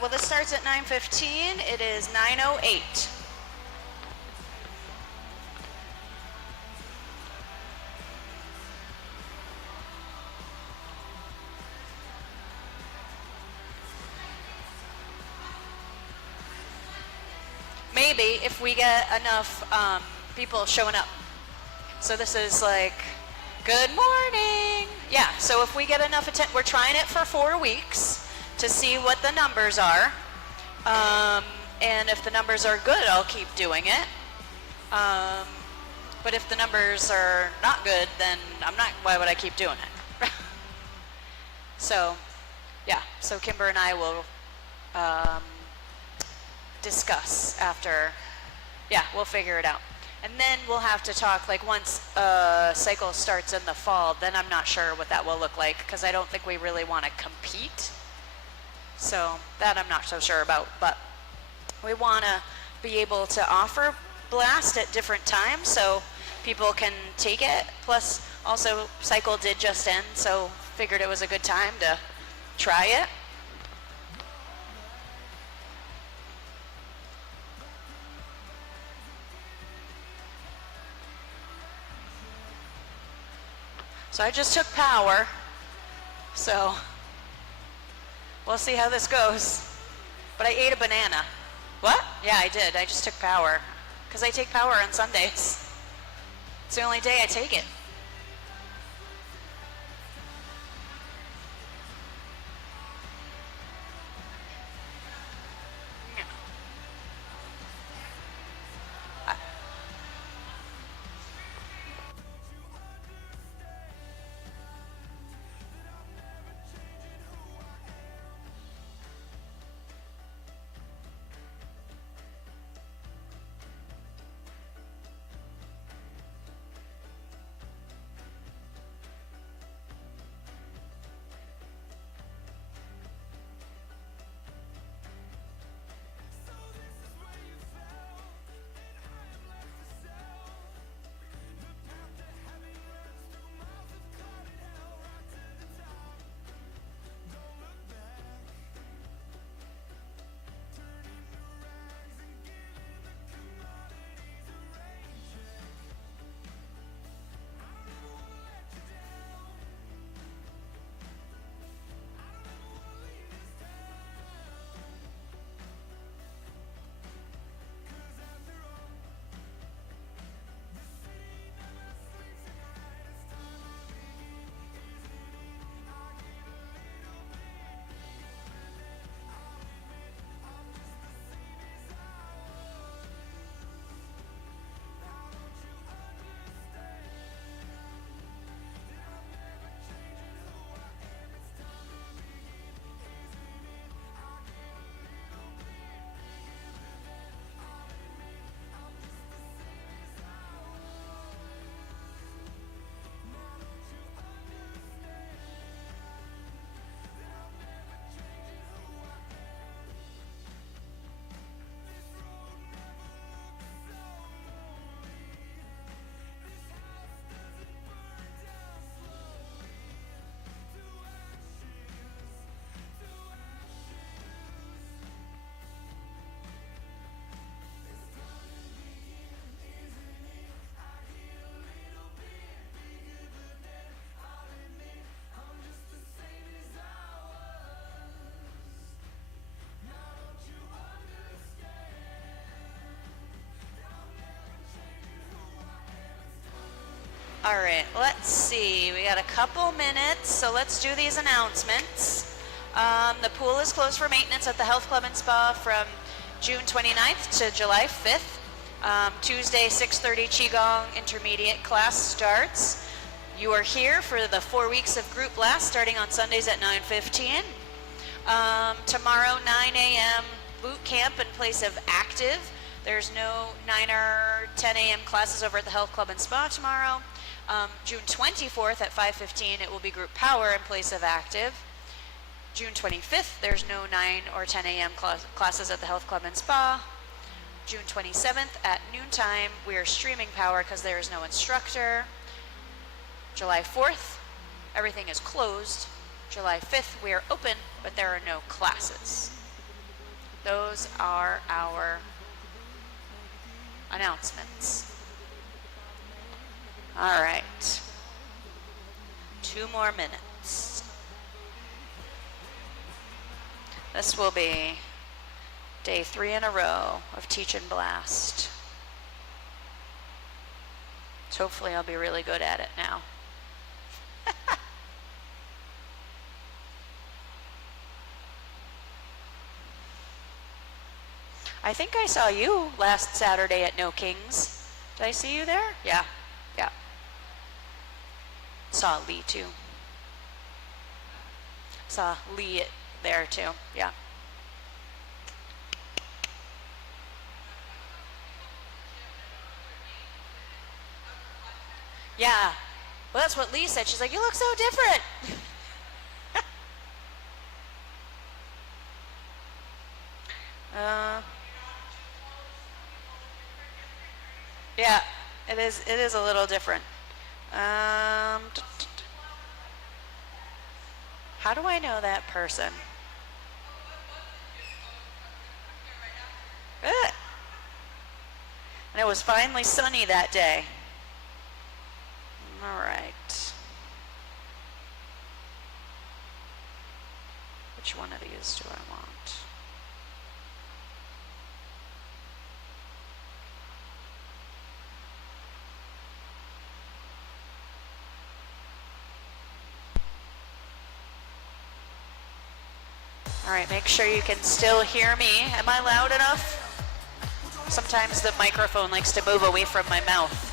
Well, this starts at 9:15. It is 9:08. Maybe if we get enough people showing up. So this is like, good morning. Yeah, so if we get enough attention, we're trying it for 4 weeks to see what the numbers are. And if the numbers are good, I'll keep doing it. But if the numbers are not good, then why would I keep doing it? So, yeah, so Kimber and I will discuss after, yeah, we'll figure it out. And then we'll have to talk, like once cycle starts in the fall, then I'm not sure what that will look like, because I don't think we really want to compete. So that I'm not so sure about, but we want to be able to offer Blast at different times so people can take it. Plus, also, cycle did just end, so figured it was a good time to try it. So I just took power, so we'll see how this goes. But I ate a banana. What? Yeah, I did. I just took power, because I take power on Sundays. It's the only day I take it. All right, let's see. We got a couple minutes, so let's do these announcements. The pool is closed for maintenance at the Health Club and Spa from June 29th to July 5th. Tuesday, 6:30 Qigong intermediate class starts. You are here for the 4 weeks of group blast starting on Sundays at 9:15. Tomorrow, 9 a.m. boot camp in place of active. There's no 9 or 10 a.m. classes over at the Health Club and Spa tomorrow. June 24th at 5:15, it will be group power in place of active. June 25th, there's no 9 or 10 a.m. classes at the Health Club and Spa. June 27th at noontime, we are streaming power because there is no instructor. July 4th, everything is closed. July 5th, we are open, but there are no classes. Those are our announcements. All right. 2 more minutes. This will be day 3 in a row of Teach and Blast. So hopefully I'll be really good at it now. I think I saw you last Saturday at No Kings. Did I see you there? Yeah. Saw Lee too. Saw Lee there too. Yeah. Yeah. Well, that's what Lee said. She's like, you look so different. Yeah, it is a little different. How do I know that person? And it was finally sunny that day. All right. Which one of these do I want? All right, make sure you can still hear me. Am I loud enough? Sometimes the microphone likes to move away from my mouth.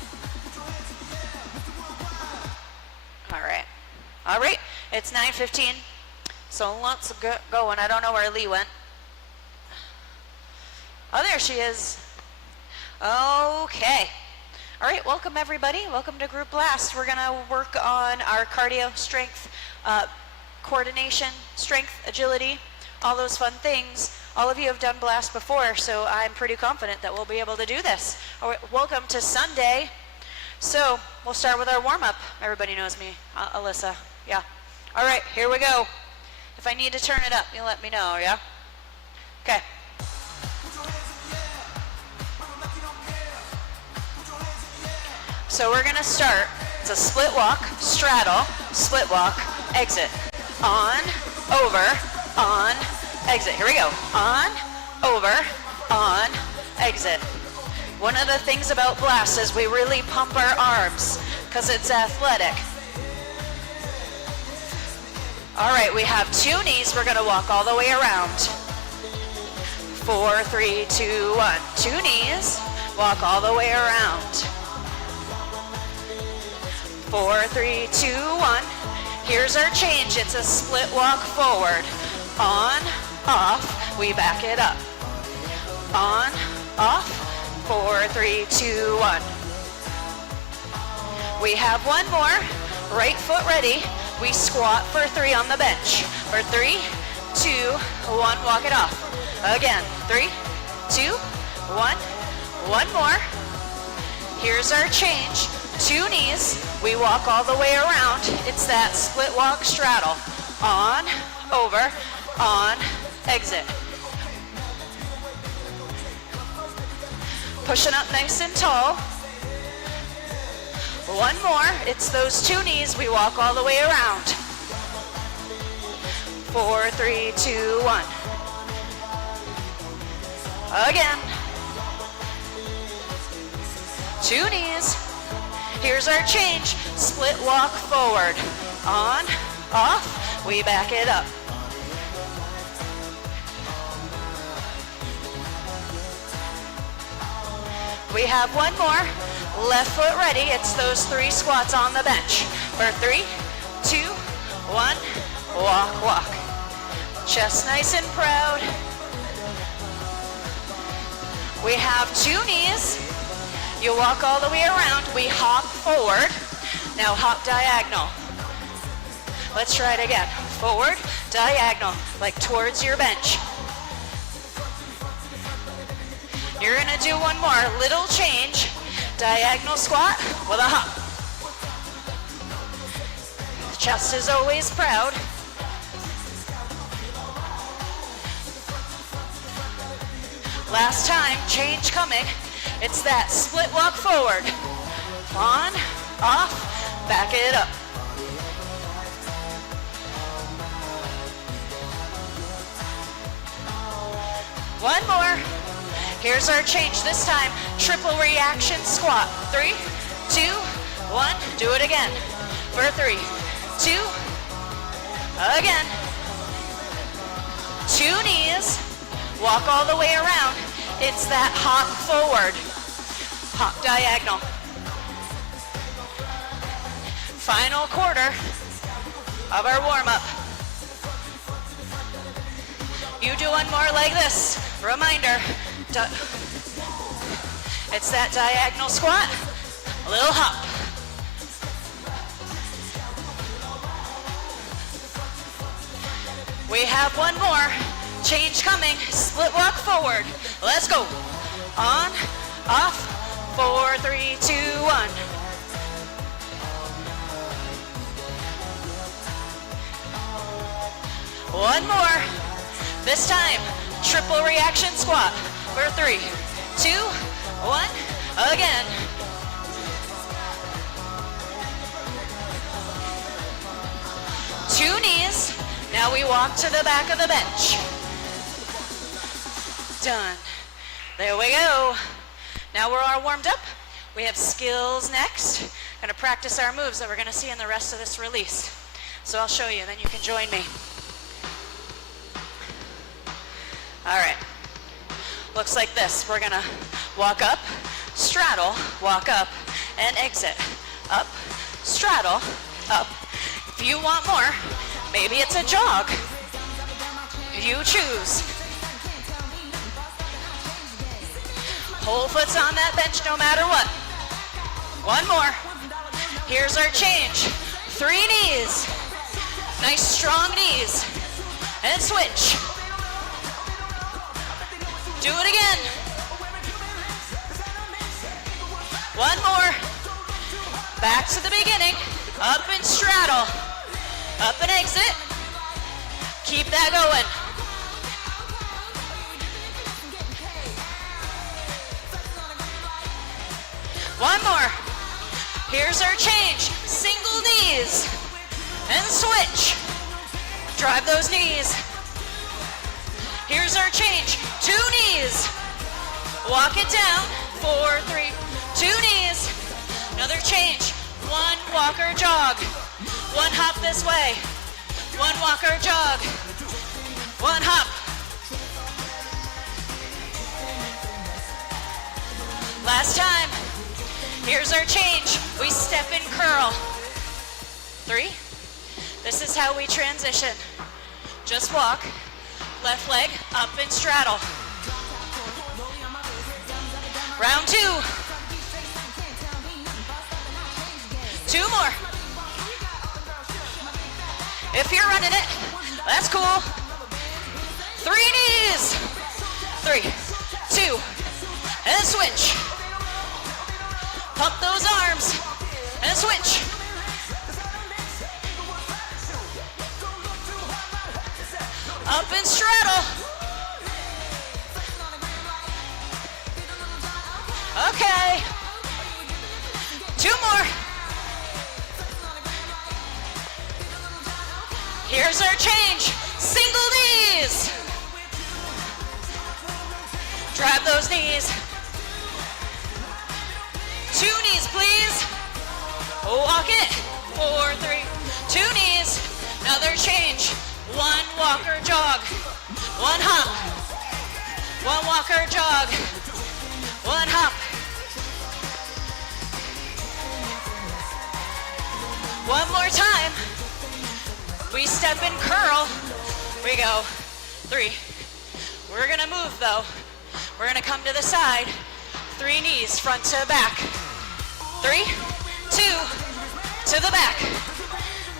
All right, it's 9:15, so let's go, and I don't know where Lee went. Oh, there she is. Okay. All right, welcome everybody. Welcome to Group Blast. We're gonna work on our cardio, strength, coordination, strength, agility, all those fun things. All of you have done Blast before, so I'm pretty confident that we'll be able to do this. All right, welcome to Sunday. So we'll start with our warm-up. Everybody knows me, Alyssa. Yeah. All right, here we go. If I need to turn it up, you let me know, yeah? Okay. So we're gonna start. It's a split walk, straddle, split walk, exit. On, over, on, exit. Here we go. On, over, on, exit. One of the things about Blast is we really pump our arms because it's athletic. All right, we have 2 knees. We're gonna walk all the way around. 4, 3, 2, 1. 2 knees, walk all the way around. 4, 3, 2, 1. Here's our change. It's a split walk forward. On, off, we back it up. On, off, 4, 3, 2, 1. We have one more. Right foot ready. We squat for 3 on the bench. For 3, 2, 1, walk it off. Again, 3, 2, 1. One more. Here's our change. 2 knees. We walk all the way around. It's that split walk straddle. On, over, on, exit. Pushing up nice and tall. One more. It's those 2 knees. We walk all the way around. 4, 3, 2, 1. Again. 2 knees. Here's our change. Split walk forward. On, off, we back it up. We have one more. Left foot ready. It's those 3 squats on the bench. For 3, 2, 1, walk, walk. Chest nice and proud. We have 2 knees. You walk all the way around. We hop forward. Now hop diagonal. Let's try it again. Forward, diagonal, like towards your bench. You're gonna do one more, little change. Diagonal squat with a hop. Chest is always proud. Last time, change coming. It's that split walk forward. On, off, back it up. One more. Here's our change this time. Triple reaction squat. 3, 2, 1. Do it again. For 3, 2. Again. 2 knees. Walk all the way around. It's that hop forward. Hop diagonal. Final quarter of our warm-up. You do one more like this. Reminder, it's that diagonal squat, a little hop. We have one more. Change coming. Split walk forward. Let's go. On, off, 4, 3, 2, 1. One more. This time, triple reaction squat for 3, 2, 1. Again. Two knees. Now we walk to the back of the bench. Done. There we go. Now we're all warmed up. We have skills next. Gonna practice our moves that we're gonna see in the rest of this release. So I'll show you, then you can join me. All right. Looks like this. We're gonna walk up, straddle, walk up, and exit. Up, straddle, up. If you want more, maybe it's a jog. You choose. Whole foot's on that bench no matter what. One more. Here's our change. 3 knees. Nice strong knees. And switch. Do it again. One more. Back to the beginning. Up and straddle. Up and exit. Keep that going. One more. Here's our change. Single knees. And switch. Drive those knees. Here's our change. 2 knees. Walk it down. 4, 3, 2 knees. Another change. 1 walker jog. 1 hop this way. 1 walker jog. 1 hop. Last time. Here's our change. We step and curl. 3. This is how we transition. Just walk. Left leg up and straddle. Round 2. 2 more. If you're running it, that's cool. 3 knees. 3, 2, and switch. Pump those arms and switch. Up and straddle. Okay. 2 more. Here's our change. Single knees. Drive those knees. 2 knees, please. walk or jog. One hop. One more time. We step and curl. We go. 3. We're gonna move though. We're gonna come to the side. 3 knees, front to back. 3, 2, to the back.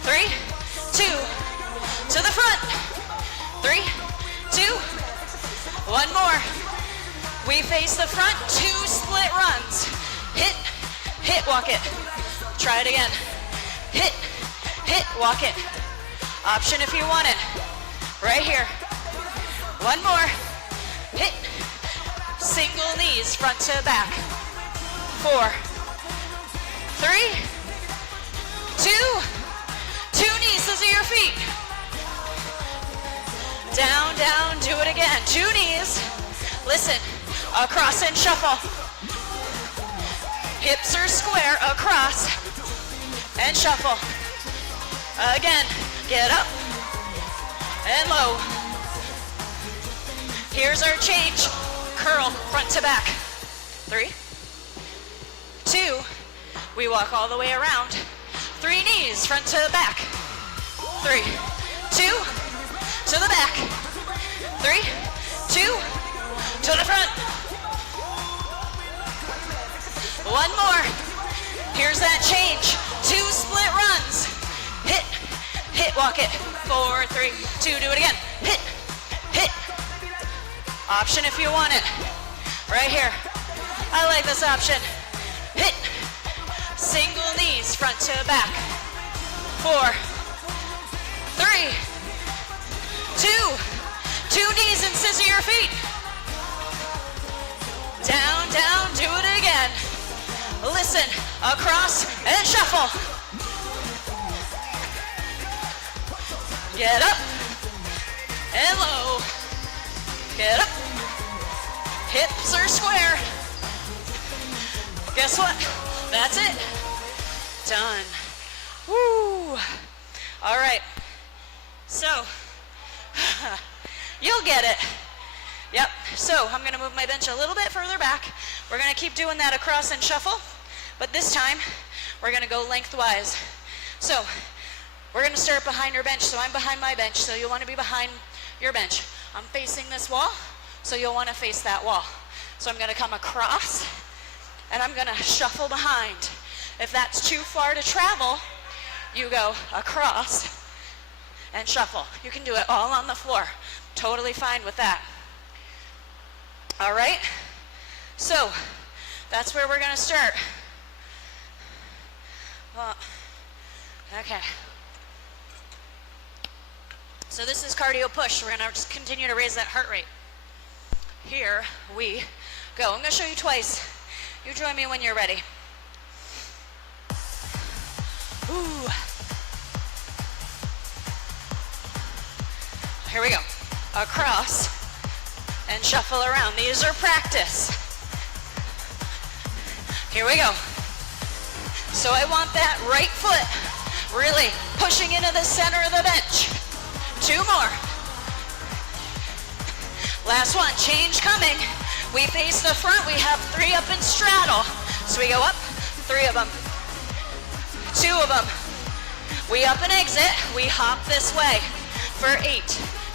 3, 2, to the front. 3, 2, one more. We face the front, 2 split runs. Hit, hit, walk it. Try it again. Hit, hit, walk it. Option if you want it. Right here. One more. Hit. Single knees, front to back. 4, 3, 2, 2 knees, those are your feet. Down, down, do it again. 2 knees. Listen, across and shuffle. Hips are square, across and shuffle. Again, get up and low. Here's our change. Curl, front to back. 3, 2, we walk all the way around. 3 knees, front to back. 3, 2, to the back. 3, 2, to the front. One more. Here's that change. 2 split runs. Hit, hit, walk it. 4, 3, 2, do it again. Hit, hit. Option if you want it. Right here. I like this option. Hit. Single knees, front to back. 4, 3, 2, 2 knees and scissor your feet. Down, down, do it again. Listen, across and shuffle. Get up and low. Get up. Hips are square. Guess what? That's it. Done. Woo. All right. So, you'll get it. Yep. So, I'm going to move my bench a little bit further back. We're going to keep doing that across and shuffle, but this time we're going to go lengthwise. So, we're going to start behind your bench. So, I'm behind my bench, so you'll want to be behind your bench. I'm facing this wall, so you'll want to face that wall. So, I'm going to come across, and I'm going to shuffle behind. If that's too far to travel, you go across and shuffle. You can do it all on the floor. Totally fine with that. All right? So, that's where we're going to start. Well, okay. So this is cardio push. We're going to just continue to raise that heart rate. Here we go. I'm going to show you twice. You join me when you're ready. Ooh. Here we go. Across and shuffle around. These are practice. Here we go. So I want that right foot really pushing into the center of the bench. 2 more. Last one. Change coming. We face the front. We have 3 up and straddle. So we go up, 3 of them. 2 of them. We up and exit. We hop this way for 8,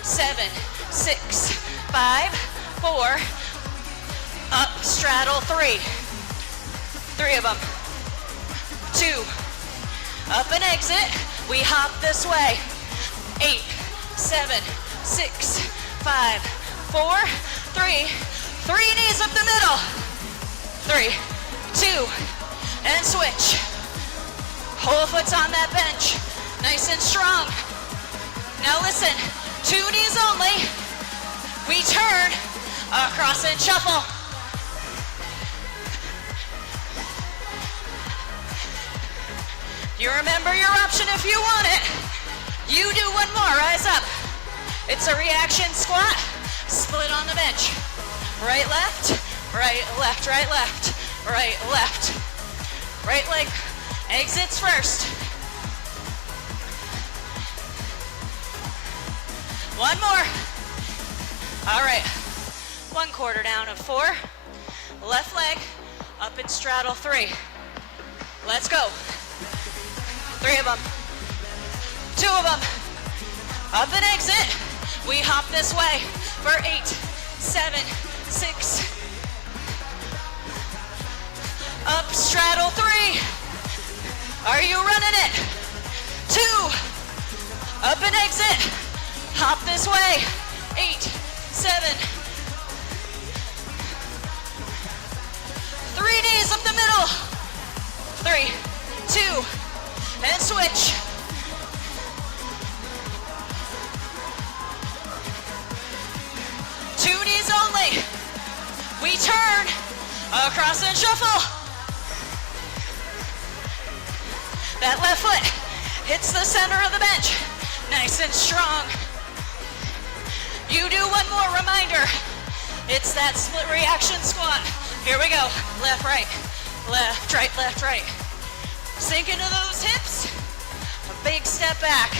7, 6, 5, 4. Up, straddle, 3. 3 of them. 2. Up and exit. We hop this way. 8, 7, 6, 5, 4, 3. 3 knees up the middle. 3, 2, and switch. Whole foot's on that bench. Nice and strong. Now listen, 2 knees only. We turn, across and shuffle. You remember your option if you want it. You do 1 more, rise up. It's a reaction squat, split on the bench. Right, left, right, left, right, left, right, left. Right leg exits first. 1 more. All right, 1 quarter down of 4. Left leg, up and straddle 3. Let's go. 3 of them. 2 of them. Up and exit. We hop this way for 8, 7, 6. Up, straddle 3. Are you running it? 2. Up and exit. Hop this way. 8, 7. 3 knees up the middle. 3, 2, and switch. Two knees only. We turn across and shuffle. That left foot hits the center of the bench. Nice and strong. You do one more reminder. It's that split reaction squat. Here we go. Left, right, left, right, left, right. Sink into those hips. A big step back.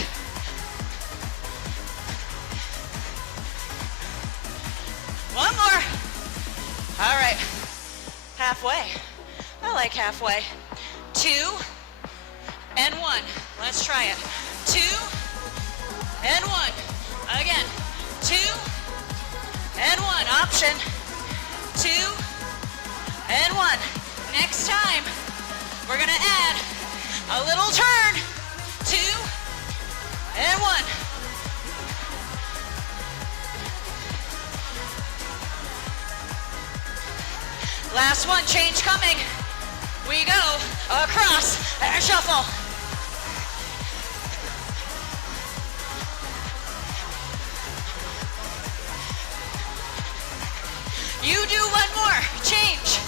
One more. All right. Halfway. I like halfway. 2 and 1. Let's try it. 2 and 1. Again. 2 and 1. Option. 2 and 1. Next time, we're gonna add a little turn. 2 and 1. Last one, change coming. We go across and shuffle. You do one more, change.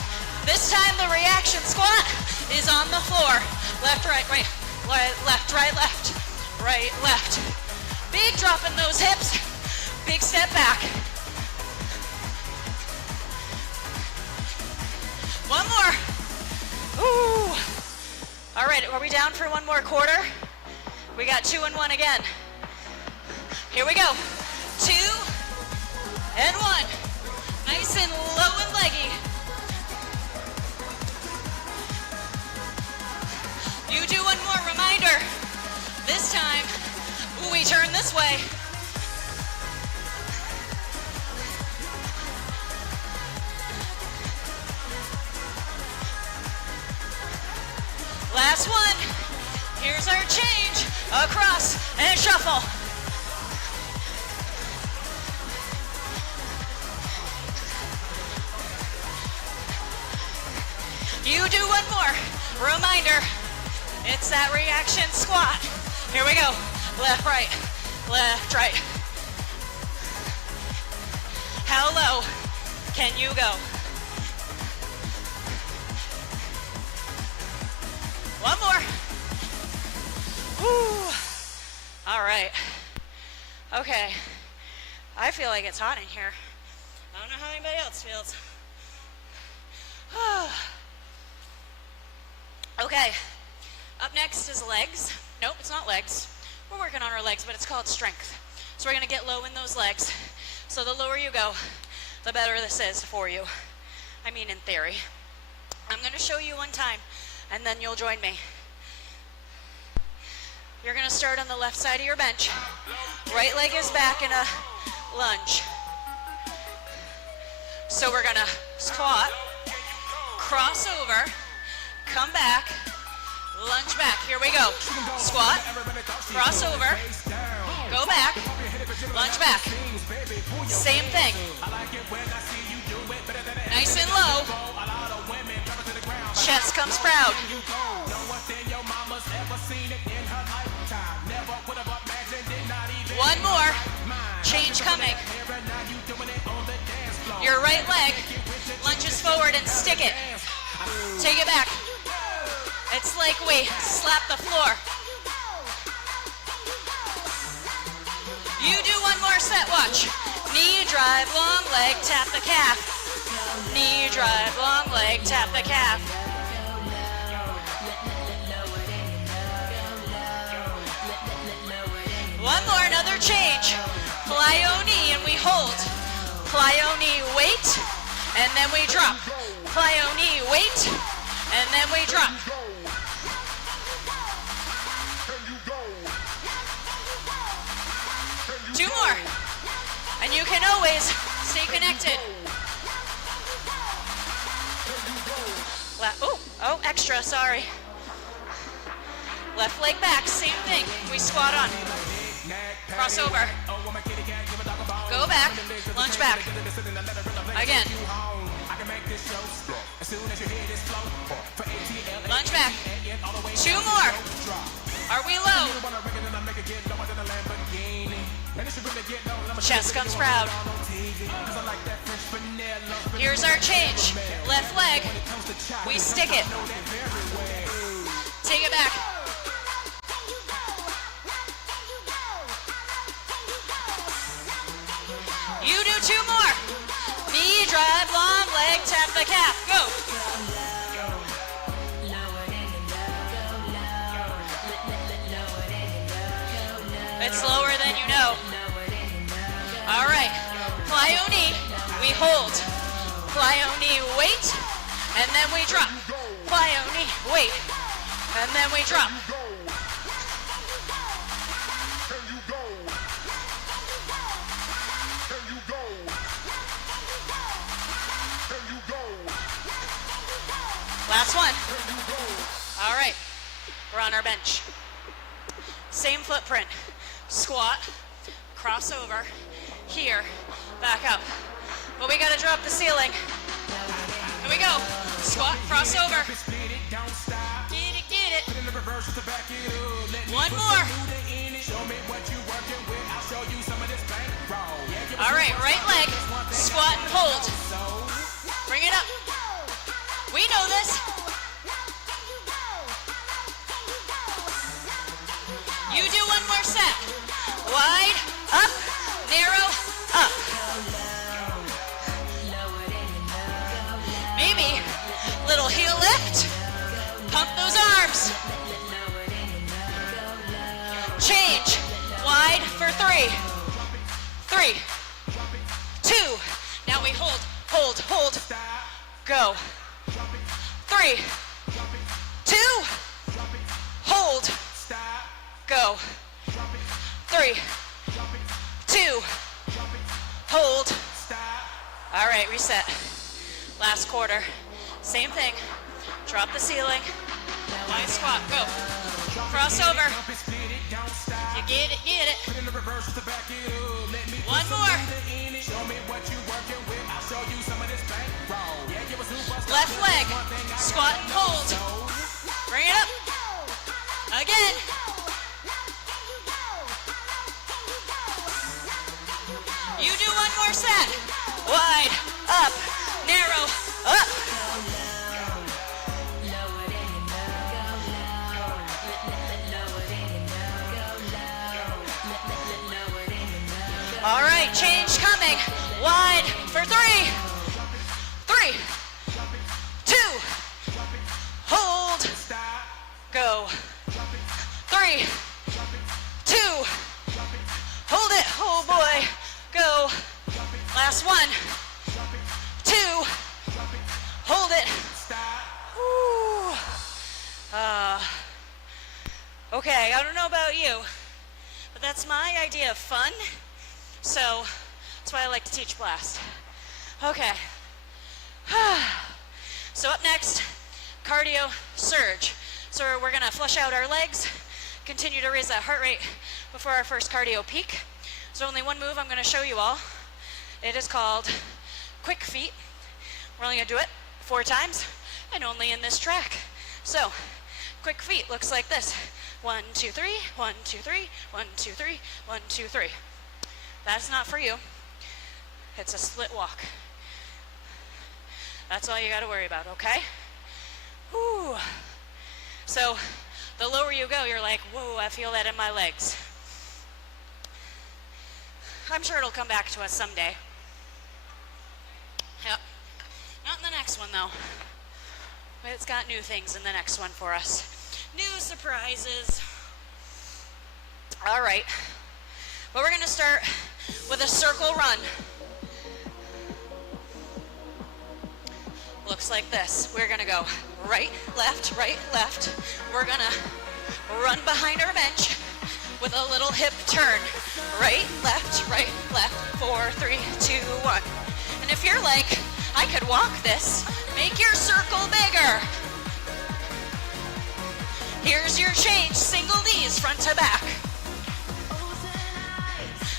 This time the reaction squat is on the floor. Left, right, right, left, right, left, right, left. Big drop in those hips, big step back. One more. Ooh. All right, are we down for one more quarter? We got 2 and 1 again. Here we go. 2 and 1. Nice and low and leggy. You do one more reminder. This time, we turn this way. Last one. Here's our change. Across and shuffle. You do one more. Reminder. It's that reaction squat. Here we go. Left, right, right. How low can you go? One more. Woo. All right. Okay. I feel like it's hot in here. I don't know how anybody else feels. Okay. Up next is legs. Nope, it's not legs. We're working on our legs, but it's called strength. So we're gonna get low in those legs. So the lower you go, the better this is for you. I mean, in theory. I'm gonna show you one time, and then you'll join me. You're gonna start on the left side of your bench. Right leg is back in a lunge. So we're gonna squat, cross over, come back, lunge back. Here we go. Squat, cross over, go back, lunge back. Same thing. Nice and low. Chest comes proud. One more. Change coming. Your right leg lunges forward and stick it. Take it back. It's like we slap the floor. You do one more set, watch. Knee drive, long leg, tap the calf. Knee drive, long leg, tap the calf. One more, another change. Plyo knee and we hold. Plyo knee, wait, and then we drop. Plyo knee, wait, and then we drop. Two more. And you can always stay connected. Oh, extra, sorry. Left leg back, same thing. We squat on. Crossover. Go back, lunge back. Again. Lunge back. Two more. Are we low? Chest comes proud. Here's our change. Left leg. We stick it. Take it back. You do two more. Knee drive, long leg, tap the calf. Go. It's lower than you know. All right. Plyo knee, we hold. Plyo knee, wait, and then we drop. Plyo knee, wait, and then we drop. Last one. All right, we're on our bench. Same footprint. Squat, crossover, here, back up. But we gotta drop the ceiling. Here we go. Squat, crossover. Get it. One more. All right, right leg, squat and hold. Bring it up. We know this. You do one more set. Wide, up, narrow, up. Maybe little heel lift. Pump those arms. Change. Wide for 3. 3, 2. Now we hold. Go. 3, 2. Hold. Go. 3, 2. Hold. All right, reset. Last quarter. Same thing. Drop the ceiling. Wide squat. Go. Crossover. You get it. One more. Left leg. Squat and hold. Bring it up. Again. You do one more set. Wide, up, narrow, up. All right, change coming. Wide for 3. 3, 2. Hold. Go. 3, 2. Hold it. Oh boy. Go. Last one. 2. Hold it. Okay, I don't know about you, but that's my idea of fun. So that's why I like to teach blast. Okay. So up next, cardio surge. So we're gonna flush out our legs, continue to raise that heart rate before our first cardio peak. There's only one move I'm gonna show you all. It is called quick feet. We're only gonna do it 4 times and only in this track. So quick feet looks like this. 1, 2, 3, 1, 2, 3, 1, 2, 3, 1, 2, 3. That's not for you. It's a split walk. That's all you got to worry about, okay? Whew. So the lower you go, you're like, whoa, I feel that in my legs. I'm sure it'll come back to us someday. Yep. Not in the next one, though. But it's got new things in the next one for us. New surprises. All right. But we're going to start with a circle run. looks like this. We're gonna go right, left, right, left. We're gonna run behind our bench with a little hip turn. Right, left, 4, 3, 2, 1. And if you're like, I could walk this, make your circle bigger. Here's your change, single knees, front to back.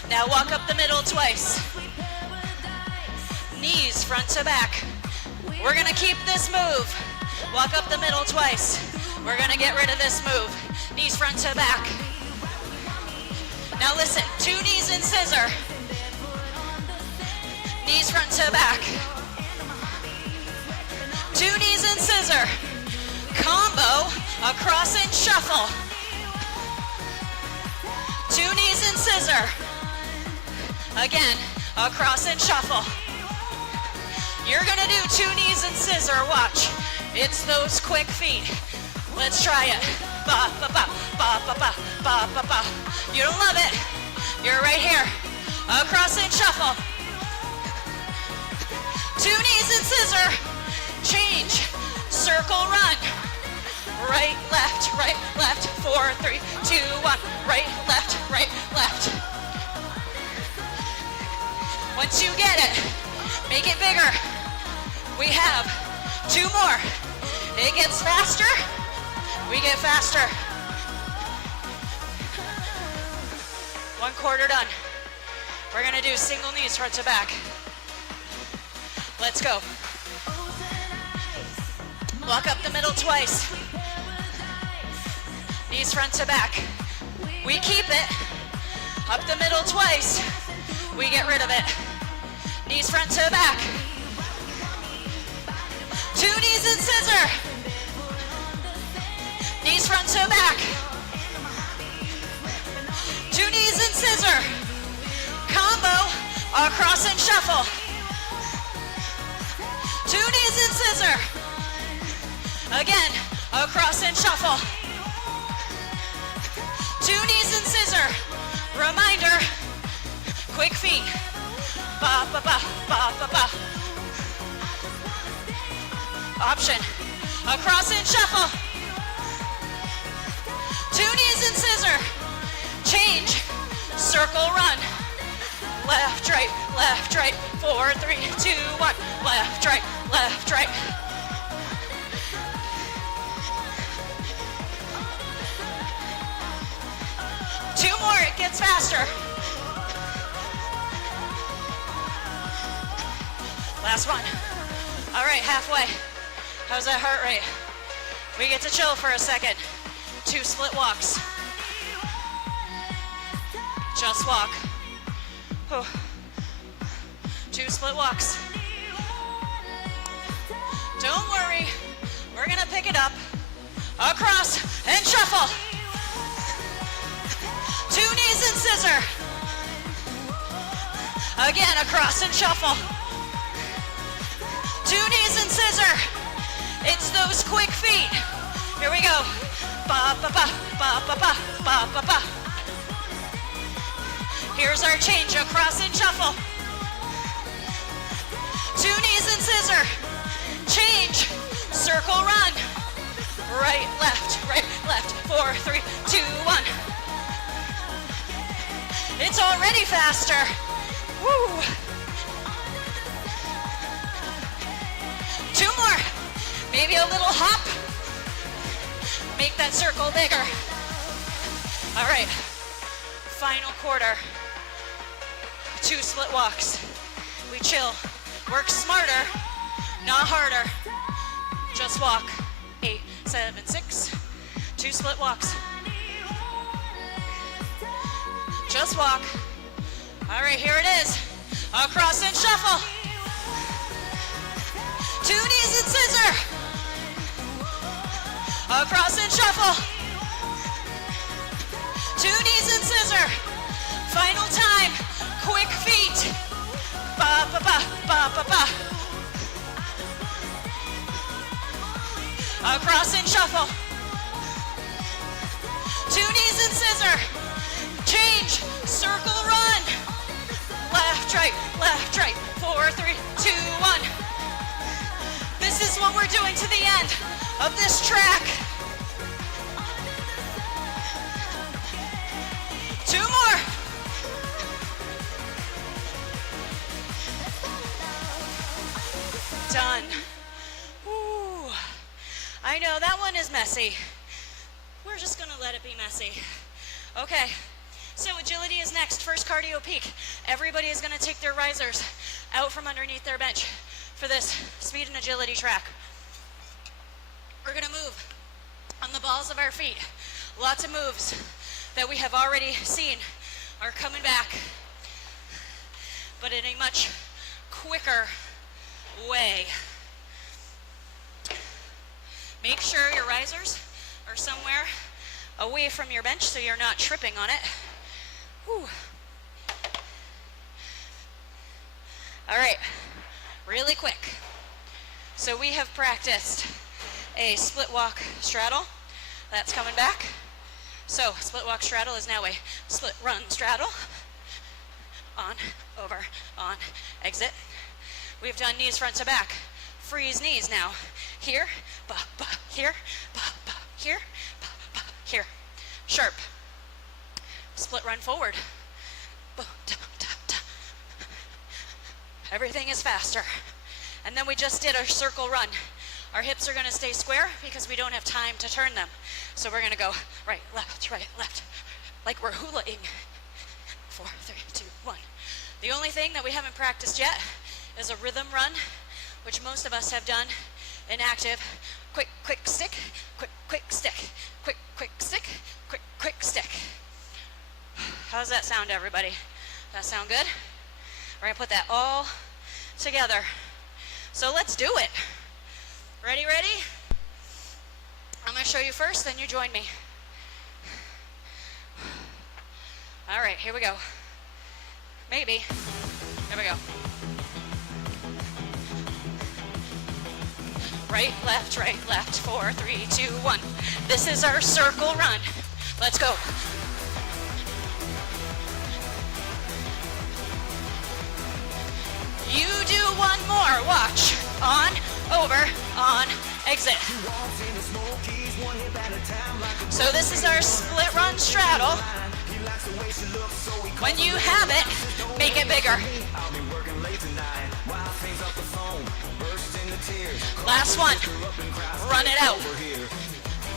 Now walk up the middle twice. Knees, front to back. We're gonna keep this move. Walk up the middle twice. We're gonna get rid of this move. Knees, front to back. Now listen, 2 knees and scissor. Knees, front to back. 2 knees and scissor. Combo, across and shuffle. 2 knees and scissor. Again, across and shuffle. You're gonna do 2 knees and scissor, watch. It's those quick feet. Let's try it. Ba, ba, ba, ba, ba, ba, ba, ba, ba. You don't love it. You're right here. Across and shuffle. 2 knees and scissor. Change. Circle run. Right, left, 4, 3, 2, 1. Right, left, left. Once you get it, make it bigger. We have 2 more. It gets faster, we get faster. 1/4 done. We're gonna do single knees front to back. Let's go. Walk up the middle twice. Knees front to back. We keep it. Up the middle twice. We get rid of it. Knees front to back. 2 knees and scissor. Knees front to back. 2 knees and scissor. Combo, across and shuffle. 2 knees and scissor. Again, across and shuffle. 2 knees and scissor. Reminder, quick feet. Ba, ba, ba, ba, ba, ba. Option, across and shuffle. 2 knees and scissor. Change, circle run. Left, right, 4, 3, 2, 1. Left, right, left, right. Two more, it gets faster. Last one. All right, halfway. How's that heart rate? We get to chill for a second. 2 split walks. Just walk. 2 split walks. Don't worry, we're gonna pick it up. Across and shuffle. 2 knees and scissor. Again, across and shuffle. 2 knees and scissor. It's those quick feet. Here we go. Ba, ba, ba, ba, ba, ba, ba, ba, ba. Here's our change, across and shuffle. 2 knees and scissor. Change, circle run. Right, left, 4, 3, 2, 1. It's already faster. Woo. 2 more. Maybe a little hop. Make that circle bigger. All right. Final quarter. 2 split walks. We chill. Work smarter, not harder. Just walk. 8, 7, 6. 2 split walks. Just walk. All right, here it is. Across and shuffle. 2 knees and scissor. Across and shuffle. 2 knees and scissor. Final time. Quick feet. Ba, ba, ba, ba, ba, ba. Across and shuffle. 2 knees and scissor. Change, circle run. Left, right, 4, 3, 2, 1. This we're doing to the end of this track. 2 more. Done. Ooh. I know that one is messy. We're just gonna let it be messy. Okay, so agility is next. First cardio peak. Everybody is gonna take their risers out from underneath their bench for this speed and agility track. We're gonna move on the balls of our feet. Lots of moves that we have already seen are coming back, but in a much quicker way. Make sure your risers are somewhere away from your bench so you're not tripping on it. Whew. All right, really quick. So we have practiced a split walk straddle. That's coming back. So split walk straddle is now a split run straddle. On, over, on, exit. We've done knees front to back. Freeze knees now. Here, here, here, here. Sharp. Split run forward. Everything is faster. And then we just did our circle run. Our hips are gonna stay square because we don't have time to turn them. So we're gonna go right, left, like we're hula-ing. 4, 3, 2, 1. The only thing that we haven't practiced yet is a rhythm run, which most of us have done in active. Quick, quick stick, quick stick, quick stick, quick stick. How does that sound, everybody? That sound good? We're gonna put that all together. So let's do it. Ready? I'm gonna show you first, then you join me. All right, here we go. Maybe. Here we go. Right, left, 4, 3, 2, 1. This is our circle run. Let's go. You do one more. Watch. On, over, on, exit. So this is our split run straddle. When you have it, make it bigger. Last one. Run it out.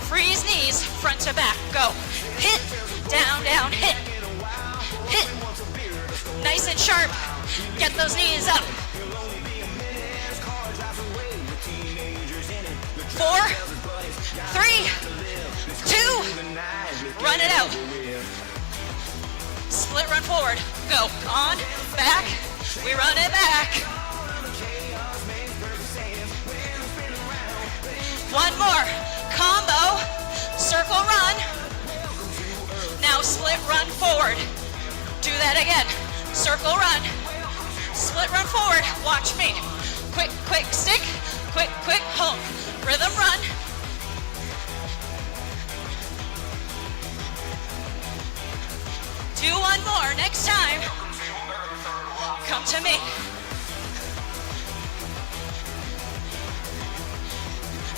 Freeze knees, front to back. Go. Hit, down, down, hit. Hit. Nice and sharp. Get those knees up. 4, 3, 2, run it out. Split run forward. Go. On, back. We run it back. One more. Combo. Circle run. Now split run forward. Do that again. Circle run. Split run forward. Watch me. Quick, quick stick. Quick, quick home. Rhythm run. Do one more. Next time, come to me.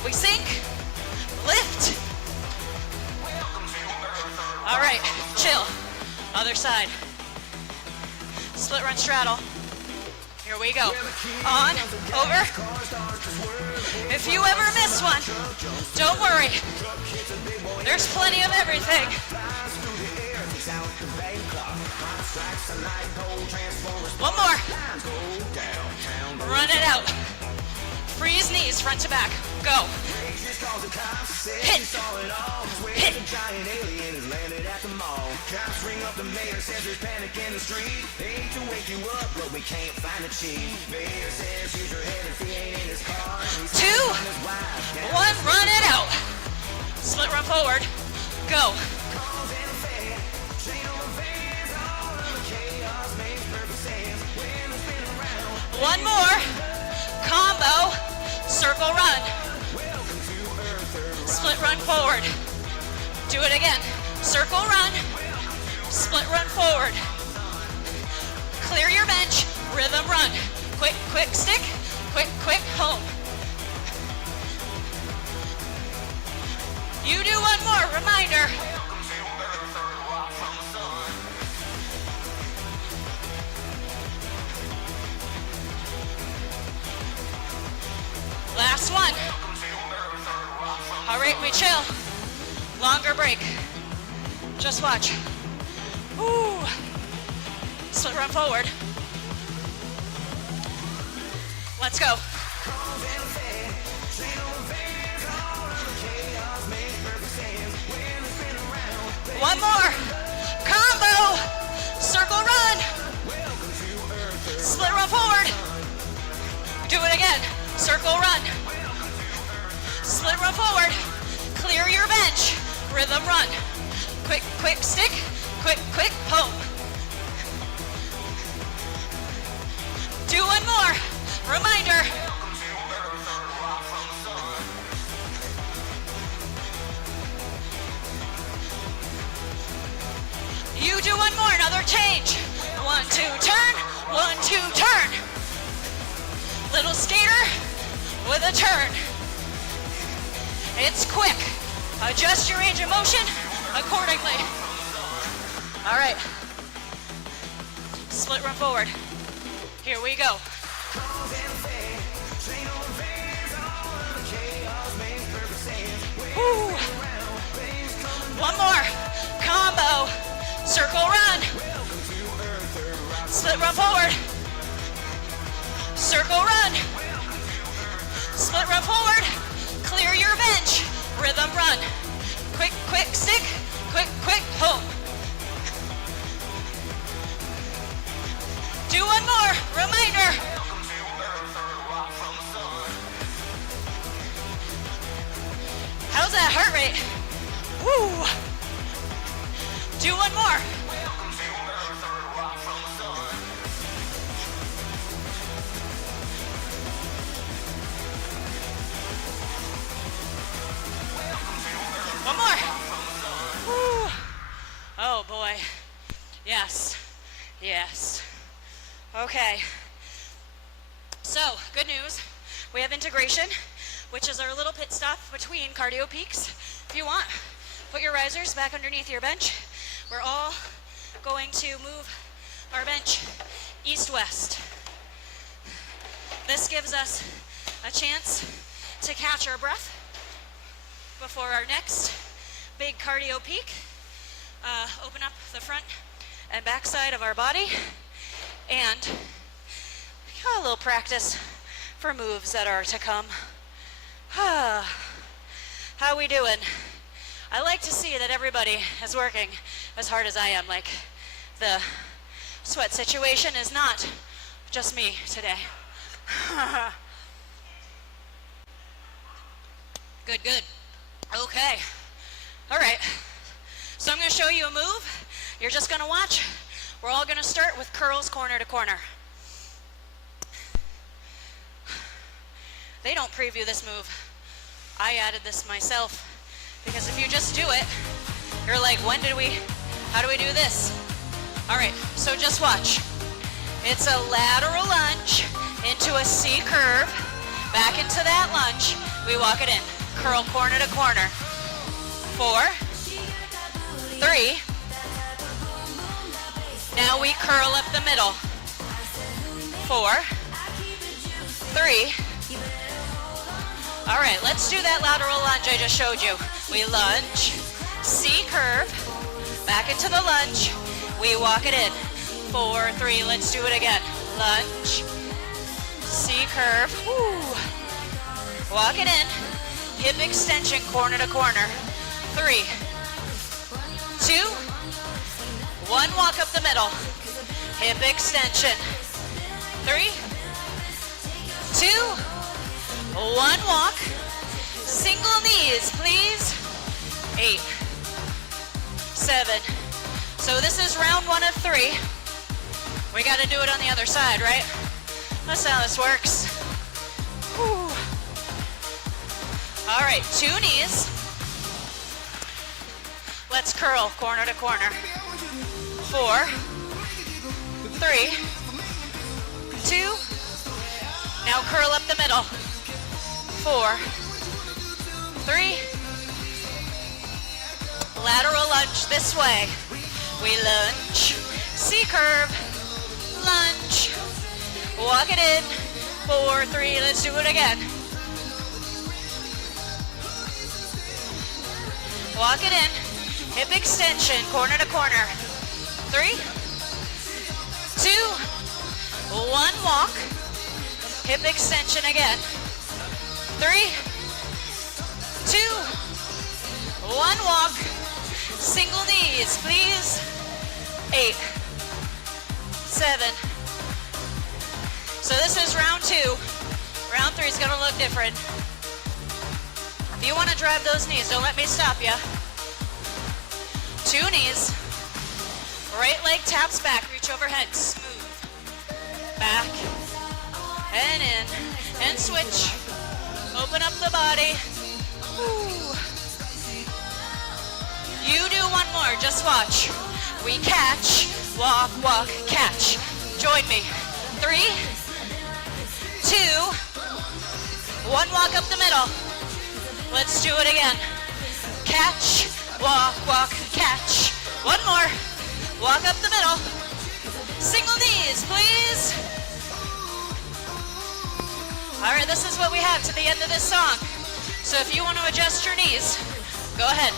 We sink, lift. All right, chill. Other side. Split run straddle. Here we go. On, over. If you ever miss one, don't worry. There's plenty of everything. One more. Run it out. Freeze knees, front to back. Go. Hit. Hit. Two. One. Run it out. Split run forward. Go. One more. Combo. Circle run. Split run forward. Do it again. Circle run. Split run forward. Clear your bench. Rhythm run. Quick, quick stick. Quick, quick home. break, we chill. Longer break. Just watch. Ooh. Split run forward. Let's go. One more. Combo. Circle run. Split run forward. Do it again. Circle run. Split run forward. Clear your bench. Rhythm run. Quick, quick stick. Quick, quick home. Do one more. Reminder. You do one more, another change. 1, 2, turn. 1, 2, turn. Little skater with a turn. It's quick. Adjust your range of motion accordingly. All right. Split run forward. Here we go. Woo. One more. Combo. Circle run. Split run forward. Circle run. Split run forward. Clear your bench. Rhythm run. Quick, quick stick. Quick, quick home. Do one more. Reminder. How's that heart rate? Woo. Do one more. One more. Woo. Oh boy. Yes. Yes. Okay. So, good news. We have integration, which is our little pit stop between cardio peaks. If you want, put your risers back underneath your bench. We're all going to move our bench east-west. This gives us a chance to catch our breath before our next big cardio peak. Open up the front and back side of our body and a little practice for moves that are to come. How we doing? I like to see that everybody is working as hard as I am. Like, the sweat situation is not just me today. Good, good. Okay. All right. So I'm going to show you a move. You're just going to watch. We're all going to start with curls corner to corner. They don't preview this move. I added this myself because if you just do it, you're like, how do we do this? All right, so just watch. It's a lateral lunge into a C curve, back into that lunge. We walk it in, curl corner to corner. 4, 3. Now we curl up the middle. 4, 3. All right, let's do that lateral lunge I just showed you. We lunge, C curve, back into the lunge. We walk it in. 4, 3, let's do it again. Lunge, C curve, woo. Walk it in. Hip extension corner to corner. 3, 2, 1, walk up the middle. Hip extension. 3, 2, 1, walk. Single knees, please. 8, 7. So this is round 1 of 3. We got to do it on the other side, right? That's how this works. Whew. All right, 2 knees. Let's curl corner to corner. 4, 3, 2. Now curl up the middle. 4, 3. Lateral lunge this way. We lunge, C curve, lunge, walk it in. 4, 3, let's do it again. Walk it in. Hip extension, corner to corner. 3, 2, 1, walk. Hip extension again. 3, 2, 1, walk. Single knees, please. 8, 7. So this is round 2. Round 3 is gonna look different. If you wanna drive those knees, don't let me stop you. 2 knees. Right leg taps back, reach overhead, smooth. Back, and in, and switch. Open up the body. Woo. You do one more, just watch. We catch, walk, walk, catch. Join me. 3, 2, 1, walk up the middle. Let's do it again. Catch, walk, walk, catch. One more. Walk up the middle. Single knees, please. All right, this is what we have to the end of this song. So if you want to adjust your knees, go ahead.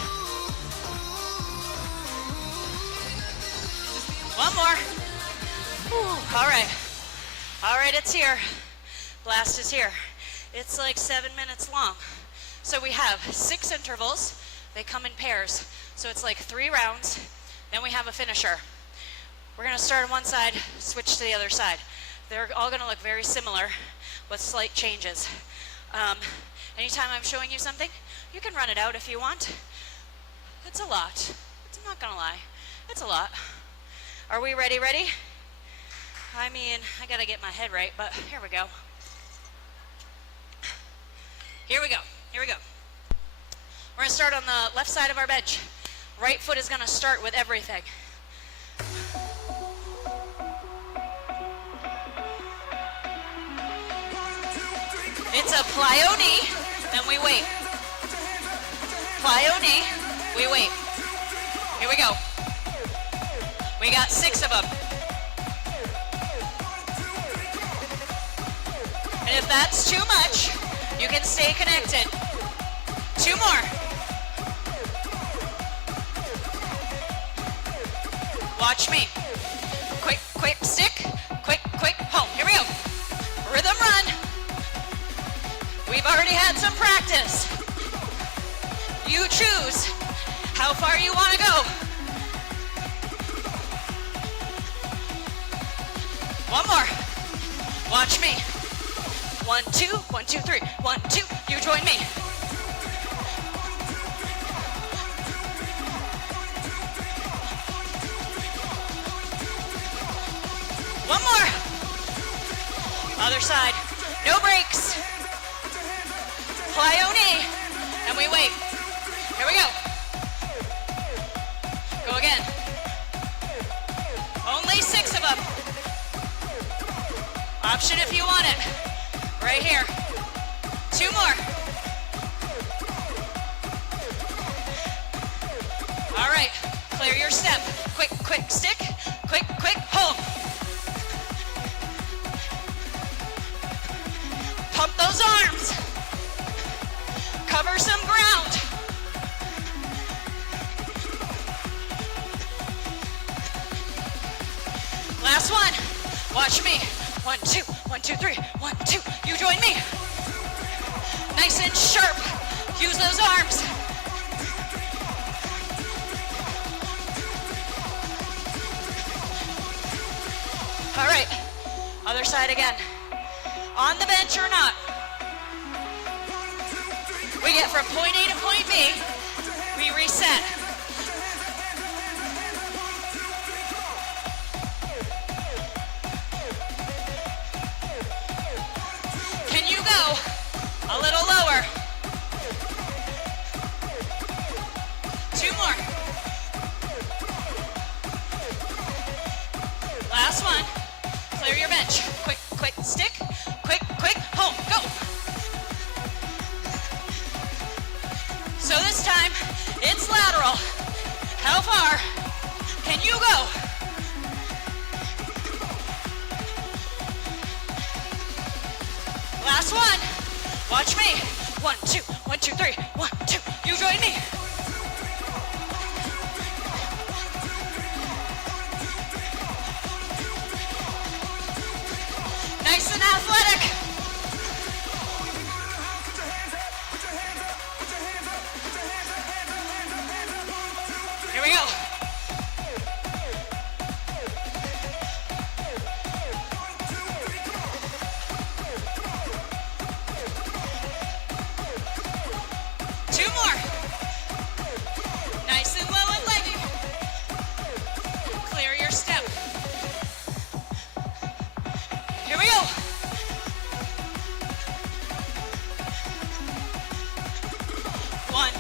One more. Whew. All right. All right, it's here. Blast is here. It's like 7 minutes long. So we have 6 intervals. They come in pairs. So it's like 3 rounds. Then we have a finisher. We're gonna start on one side, switch to the other side. They're all gonna look very similar with slight changes. Anytime I'm showing you something, you can run it out if you want. It's a lot. I'm not gonna lie. It's a lot. Are we ready? I mean, I gotta get my head right, but here we go. Here we go. We're gonna start on the left side of our bench. Right foot is gonna start with everything. It's a plyo knee, then we wait. Plyo knee, we wait. Here we go. We got 6 of them. And if that's too much, you can stay connected. 2 more. Watch me. Quick, stick. Quick, home. Here we go. Rhythm run. We've already had some practice. You choose how far you want to go. One more. Watch me. 1, 2, 1, 2, 3. 1, 2. You join me. One more. Other side. No breaks. Plyo knee. And we wait. Here we go. Go again. Only 6 of them. Option if you want it. Right here. 2 more. All right. Clear your step. Quick, stick. Quick, home. Pump those arms. Cover some ground. Last one. Watch me. 1, 2, 1, 2, 3. 1, 2. You join me. Nice and sharp. Use those arms. All right. Other side again. On the bench or not. We get from point A to point B. We reset. Can you go a little lower? 2 more. Last one. Clear your bench. Quick, stick. Quick, home, go. So this time, it's lateral. How far can you go? Last one. Watch me. 1, 2, 1, 2, 3. 1, 2. You join me.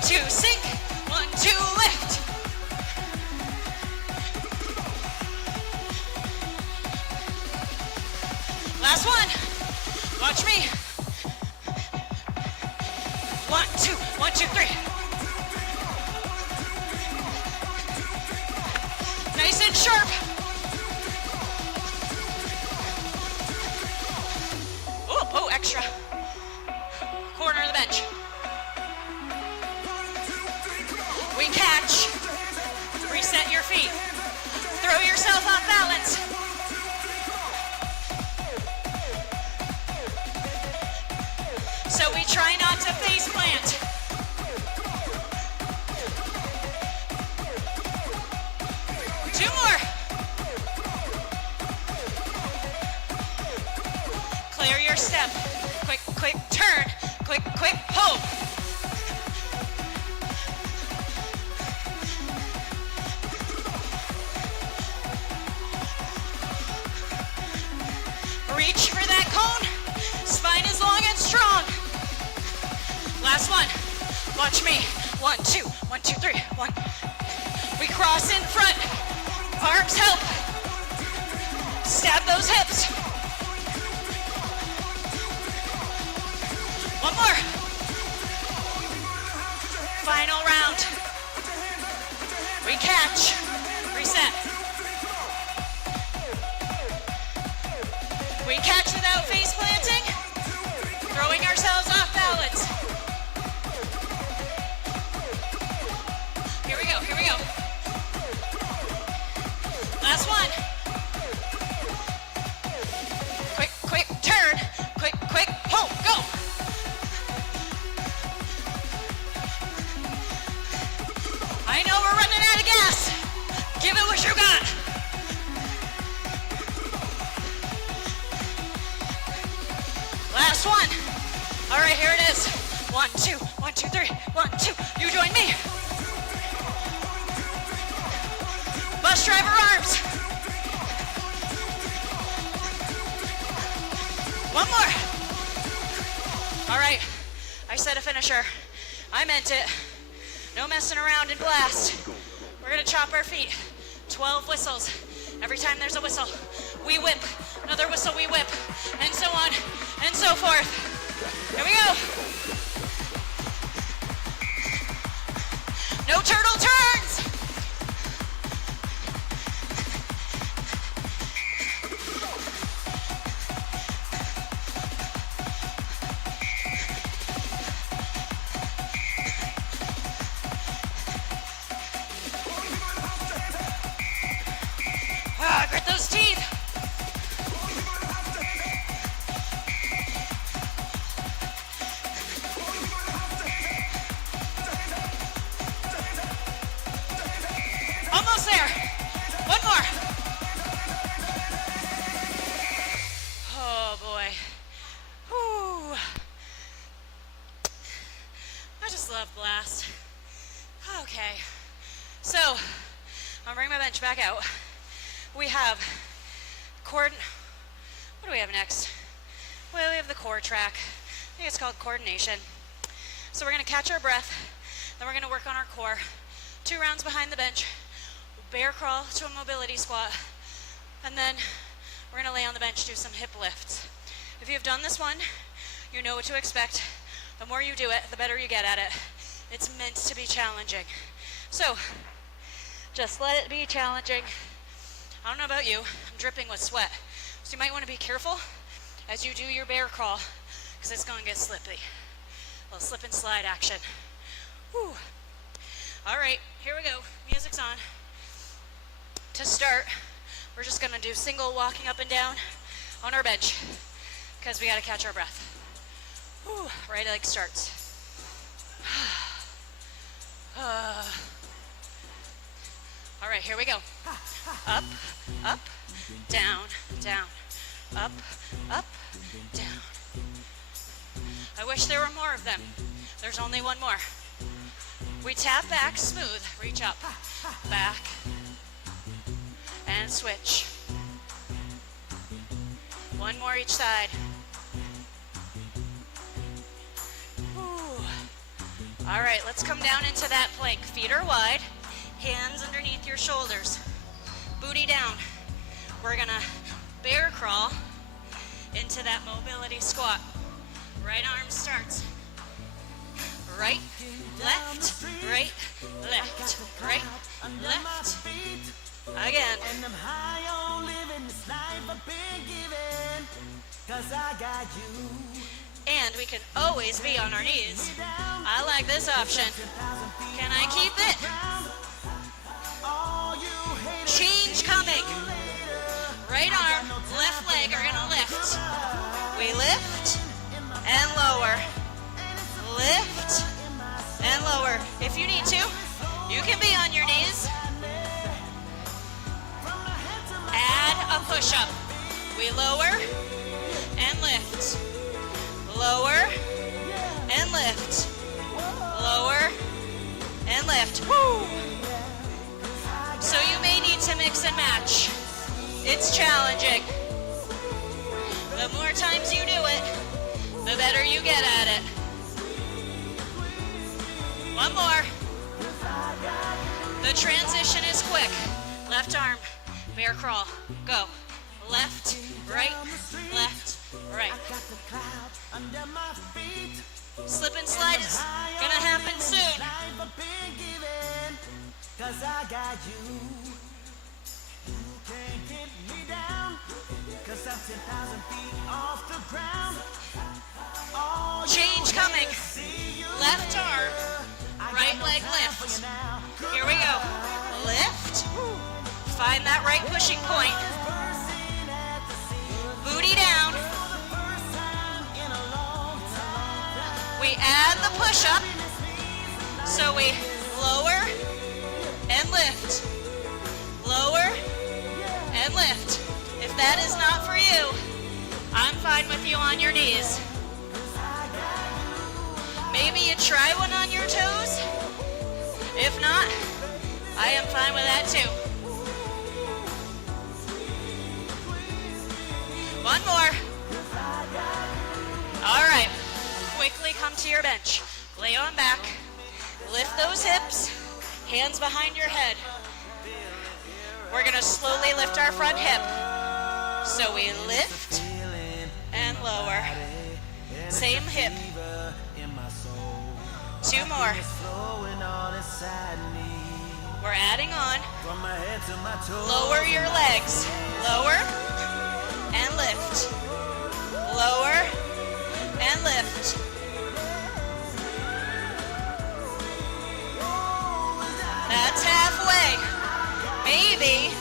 2, sink. 1, 2, lift. Last one. Watch me. 1, 2, 1, 2, 3. Nice and sharp. Oh, extra. Corner of the bench. We catch. Reset your feet. Throw yourself off balance. So we try not to face plant. Two more. Clear your step. Quick, quick turn. Quick, quick pull. Reach for that cone. Spine is long and strong. Last one. Watch me. 1, 2, 1, 2, 3, 1. We cross in front. Arms help. Stab those hips. One more. Final round. We catch. Reset. We catch without face planting. Throwing ourselves off balance. Here we go, here we go. Last one. Quick, quick turn. Quick, quick pull. Go. I know we're running out of gas. Give it what you got. Last one. All right, here it is. 1, 2, 1, 2, 3, 1, 2. You join me. Bus driver arms. One more. All right, I said a finisher. I meant it. No messing around and blast. We're gonna chop our feet. 12 whistles. Every time there's a whistle, we whip. Another whistle, we whip. And so on and so forth. Here we go. No turtle turns. Grit those teeth. Almost there. One more. Oh boy. Whew. I just love blast. Okay. So, I'll bring my bench back out. We have what do we have next? Well, we have the core track. I think it's called coordination. So we're gonna catch our breath, then we're gonna work on our core. 2 rounds behind the bench, bear crawl to a mobility squat, and then we're gonna lay on the bench, do some hip lifts. If you've done this one, you know what to expect. The more you do it, the better you get at it. It's meant to be challenging. So, just let it be challenging. I don't know about you, I'm dripping with sweat. So you might want to be careful as you do your bear crawl, because it's going to get slippy. A little slip and slide action. Whew. All right, here we go. Music's on. To start, we're just going to do single walking up and down on our bench, because we got to catch our breath. Whew. Right leg starts. All right, here we go. Up, up, down, down. Up, up, down. I wish there were more of them. There's only one more. We tap back smooth, reach up, back, and switch. One more each side. Ooh. All right, let's come down into that plank. Feet are wide, hands underneath your shoulders, booty down. We're gonna bear crawl into that mobility squat. Right arm starts. Right, left, right, left, right, left. Again. And I'm high on living this life I've been given, 'cause I got you. And we can always be on our knees. I like this option. Can I keep it? Change coming. Right arm, left leg are gonna lift. We lift and lower. Lift and lower. If you need to, you can be on your knees. Add a push-up. We lower and lift. Lower and lift. Lower and lift. Woo! So you may need to mix and match. It's challenging. The more times you do it, the better you get at it. One more. The transition is quick. Left arm, bear crawl, go. Left, right, left, right. Slip and slide is gonna happen soon. 'Cause I got you. You can't get me down, 'cause I'm 10,000 feet off the ground. Change coming. Left arm, right leg lift. Here we go. Lift. Find that right pushing point. Booty down. We add the push-up. So we lower and lift. Lower and lift. If that is not for you, I'm fine with you on your knees. Maybe you try one on your toes. If not, I am fine with that too. One more. All right, quickly come to your bench. Lay on back, lift those hips, hands behind your head. We're gonna slowly lift our front hip. So we lift and lower. Same hip. 2 more. We're adding on. Lower your legs. Lower and lift. Lower and lift. That's halfway. Maybe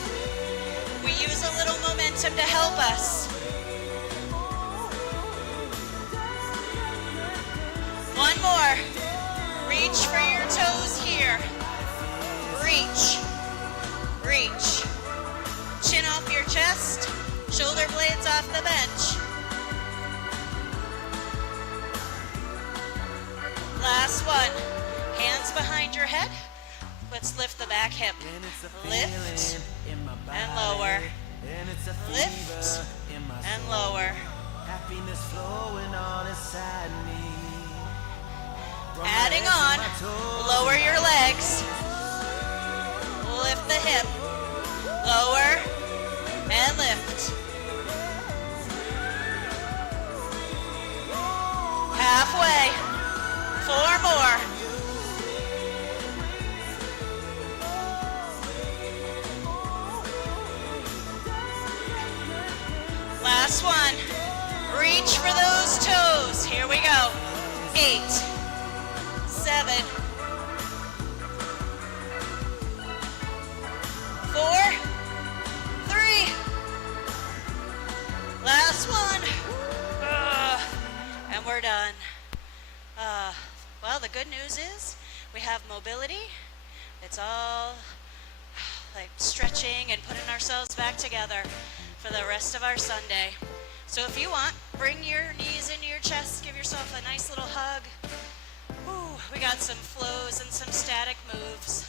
we use a little momentum to help us. One more. Reach for your toes here. Reach. Reach. Chin off your chest. Shoulder blades off the bench. Last one. Hands behind your head. Let's lift the back hip. Lift and lower. Lift and lower. Adding on. Lower your legs. Lift the hip. Lower and lift. Halfway. 4 more. Last one. Reach for those toes. Here we go. 8, 7, 4, 3. Last one. And we're done. Well, the good news is we have mobility. It's all like stretching and putting ourselves back together for the rest of our Sunday. So if you want, bring your knees into your chest, give yourself a nice little hug. Whew, we got some flows and some static moves.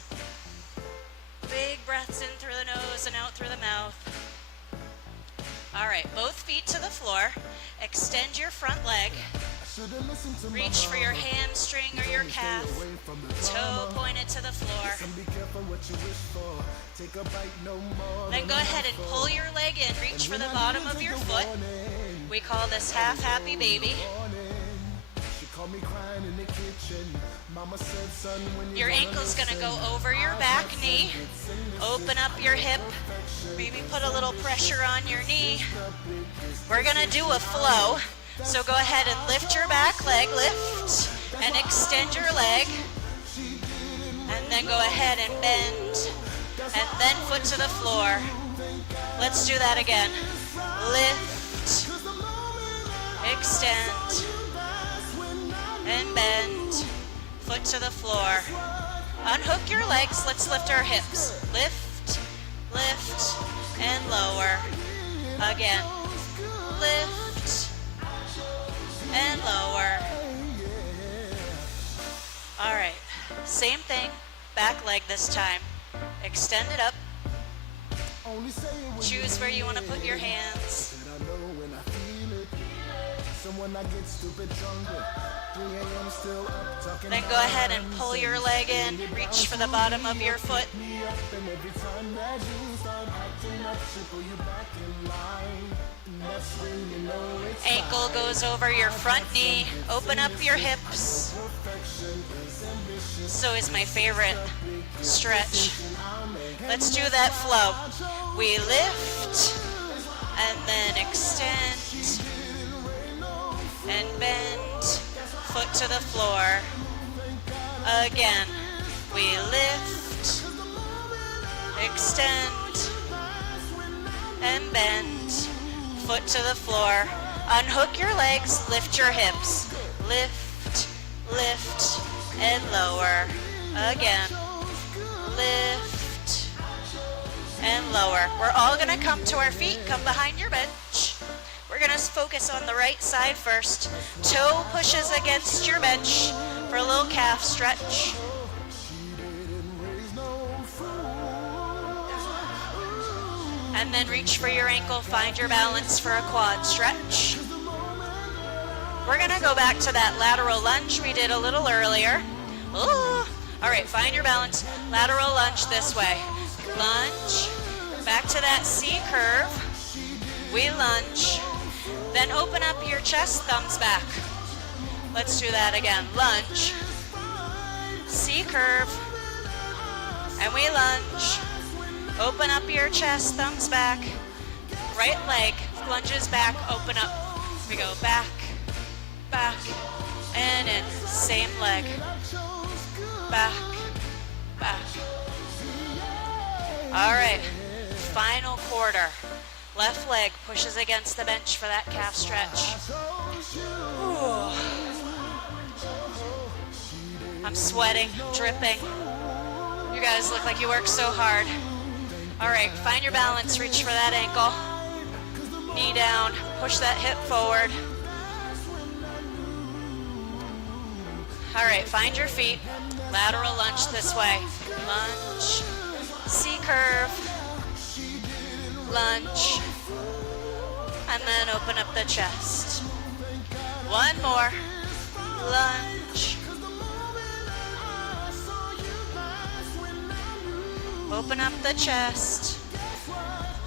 Big breaths in through the nose and out through the mouth. All right, both feet to the floor. Extend your front leg. Reach for your hamstring or your calf. Toe pointed to the floor. Then go ahead and pull your leg in. Reach for the bottom of your foot. We call this half happy baby. Your ankle's gonna go over your back knee. Open up your hip. Maybe put a little pressure on your knee. We're gonna do a flow. So go ahead and lift your back leg, lift, and extend your leg. And then go ahead and bend, and then foot to the floor. Let's do that again. Lift, extend, and bend, foot to the floor. Unhook your legs, let's lift our hips. Lift, lift, and lower. Again, lift, and lower. All right, same thing, back leg this time. Extend it up. Choose where you want to put your hands. Then go ahead and pull your leg in. Reach for the bottom of your foot. Ankle goes over your front knee. Open up your hips. So is my favorite stretch. Let's do that flow. We lift and then extend and bend, foot to the floor. Again, we lift, extend, and bend, foot to the floor. Unhook your legs, lift your hips. Lift, lift, and lower. Again, lift, and lower. We're all gonna come to our feet, come behind your bench. We're gonna focus on the right side first. Toe pushes against your bench for a little calf stretch. And then reach for your ankle, find your balance for a quad stretch. We're gonna go back to that lateral lunge we did a little earlier. Ooh. All right, find your balance. Lateral lunge this way. Lunge, back to that C curve. We lunge. Then open up your chest, thumbs back. Let's do that again. Lunge, C curve, and we lunge. Open up your chest, thumbs back. Right leg lunges back, open up. We go back, back, and in. Same leg. Back, back. All right, final quarter. Left leg pushes against the bench for that calf stretch. Ooh. I'm sweating, dripping. You guys look like you work so hard. All right, find your balance, reach for that ankle. Knee down, push that hip forward. All right, find your feet. Lateral lunge this way. Lunge, C curve. Lunge, and then open up the chest. One more. Lunge. Open up the chest.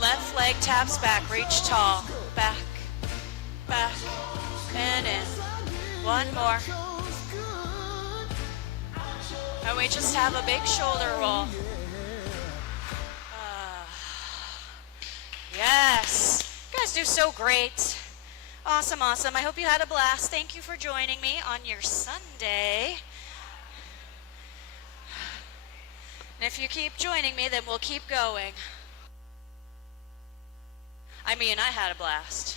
Left leg taps back, reach tall. Back, back, and in. One more. And we just have a big shoulder roll. Yes, you guys do so great. Awesome, awesome. I hope you had a blast. Thank you for joining me on your Sunday. And if you keep joining me, then we'll keep going. I mean, I had a blast.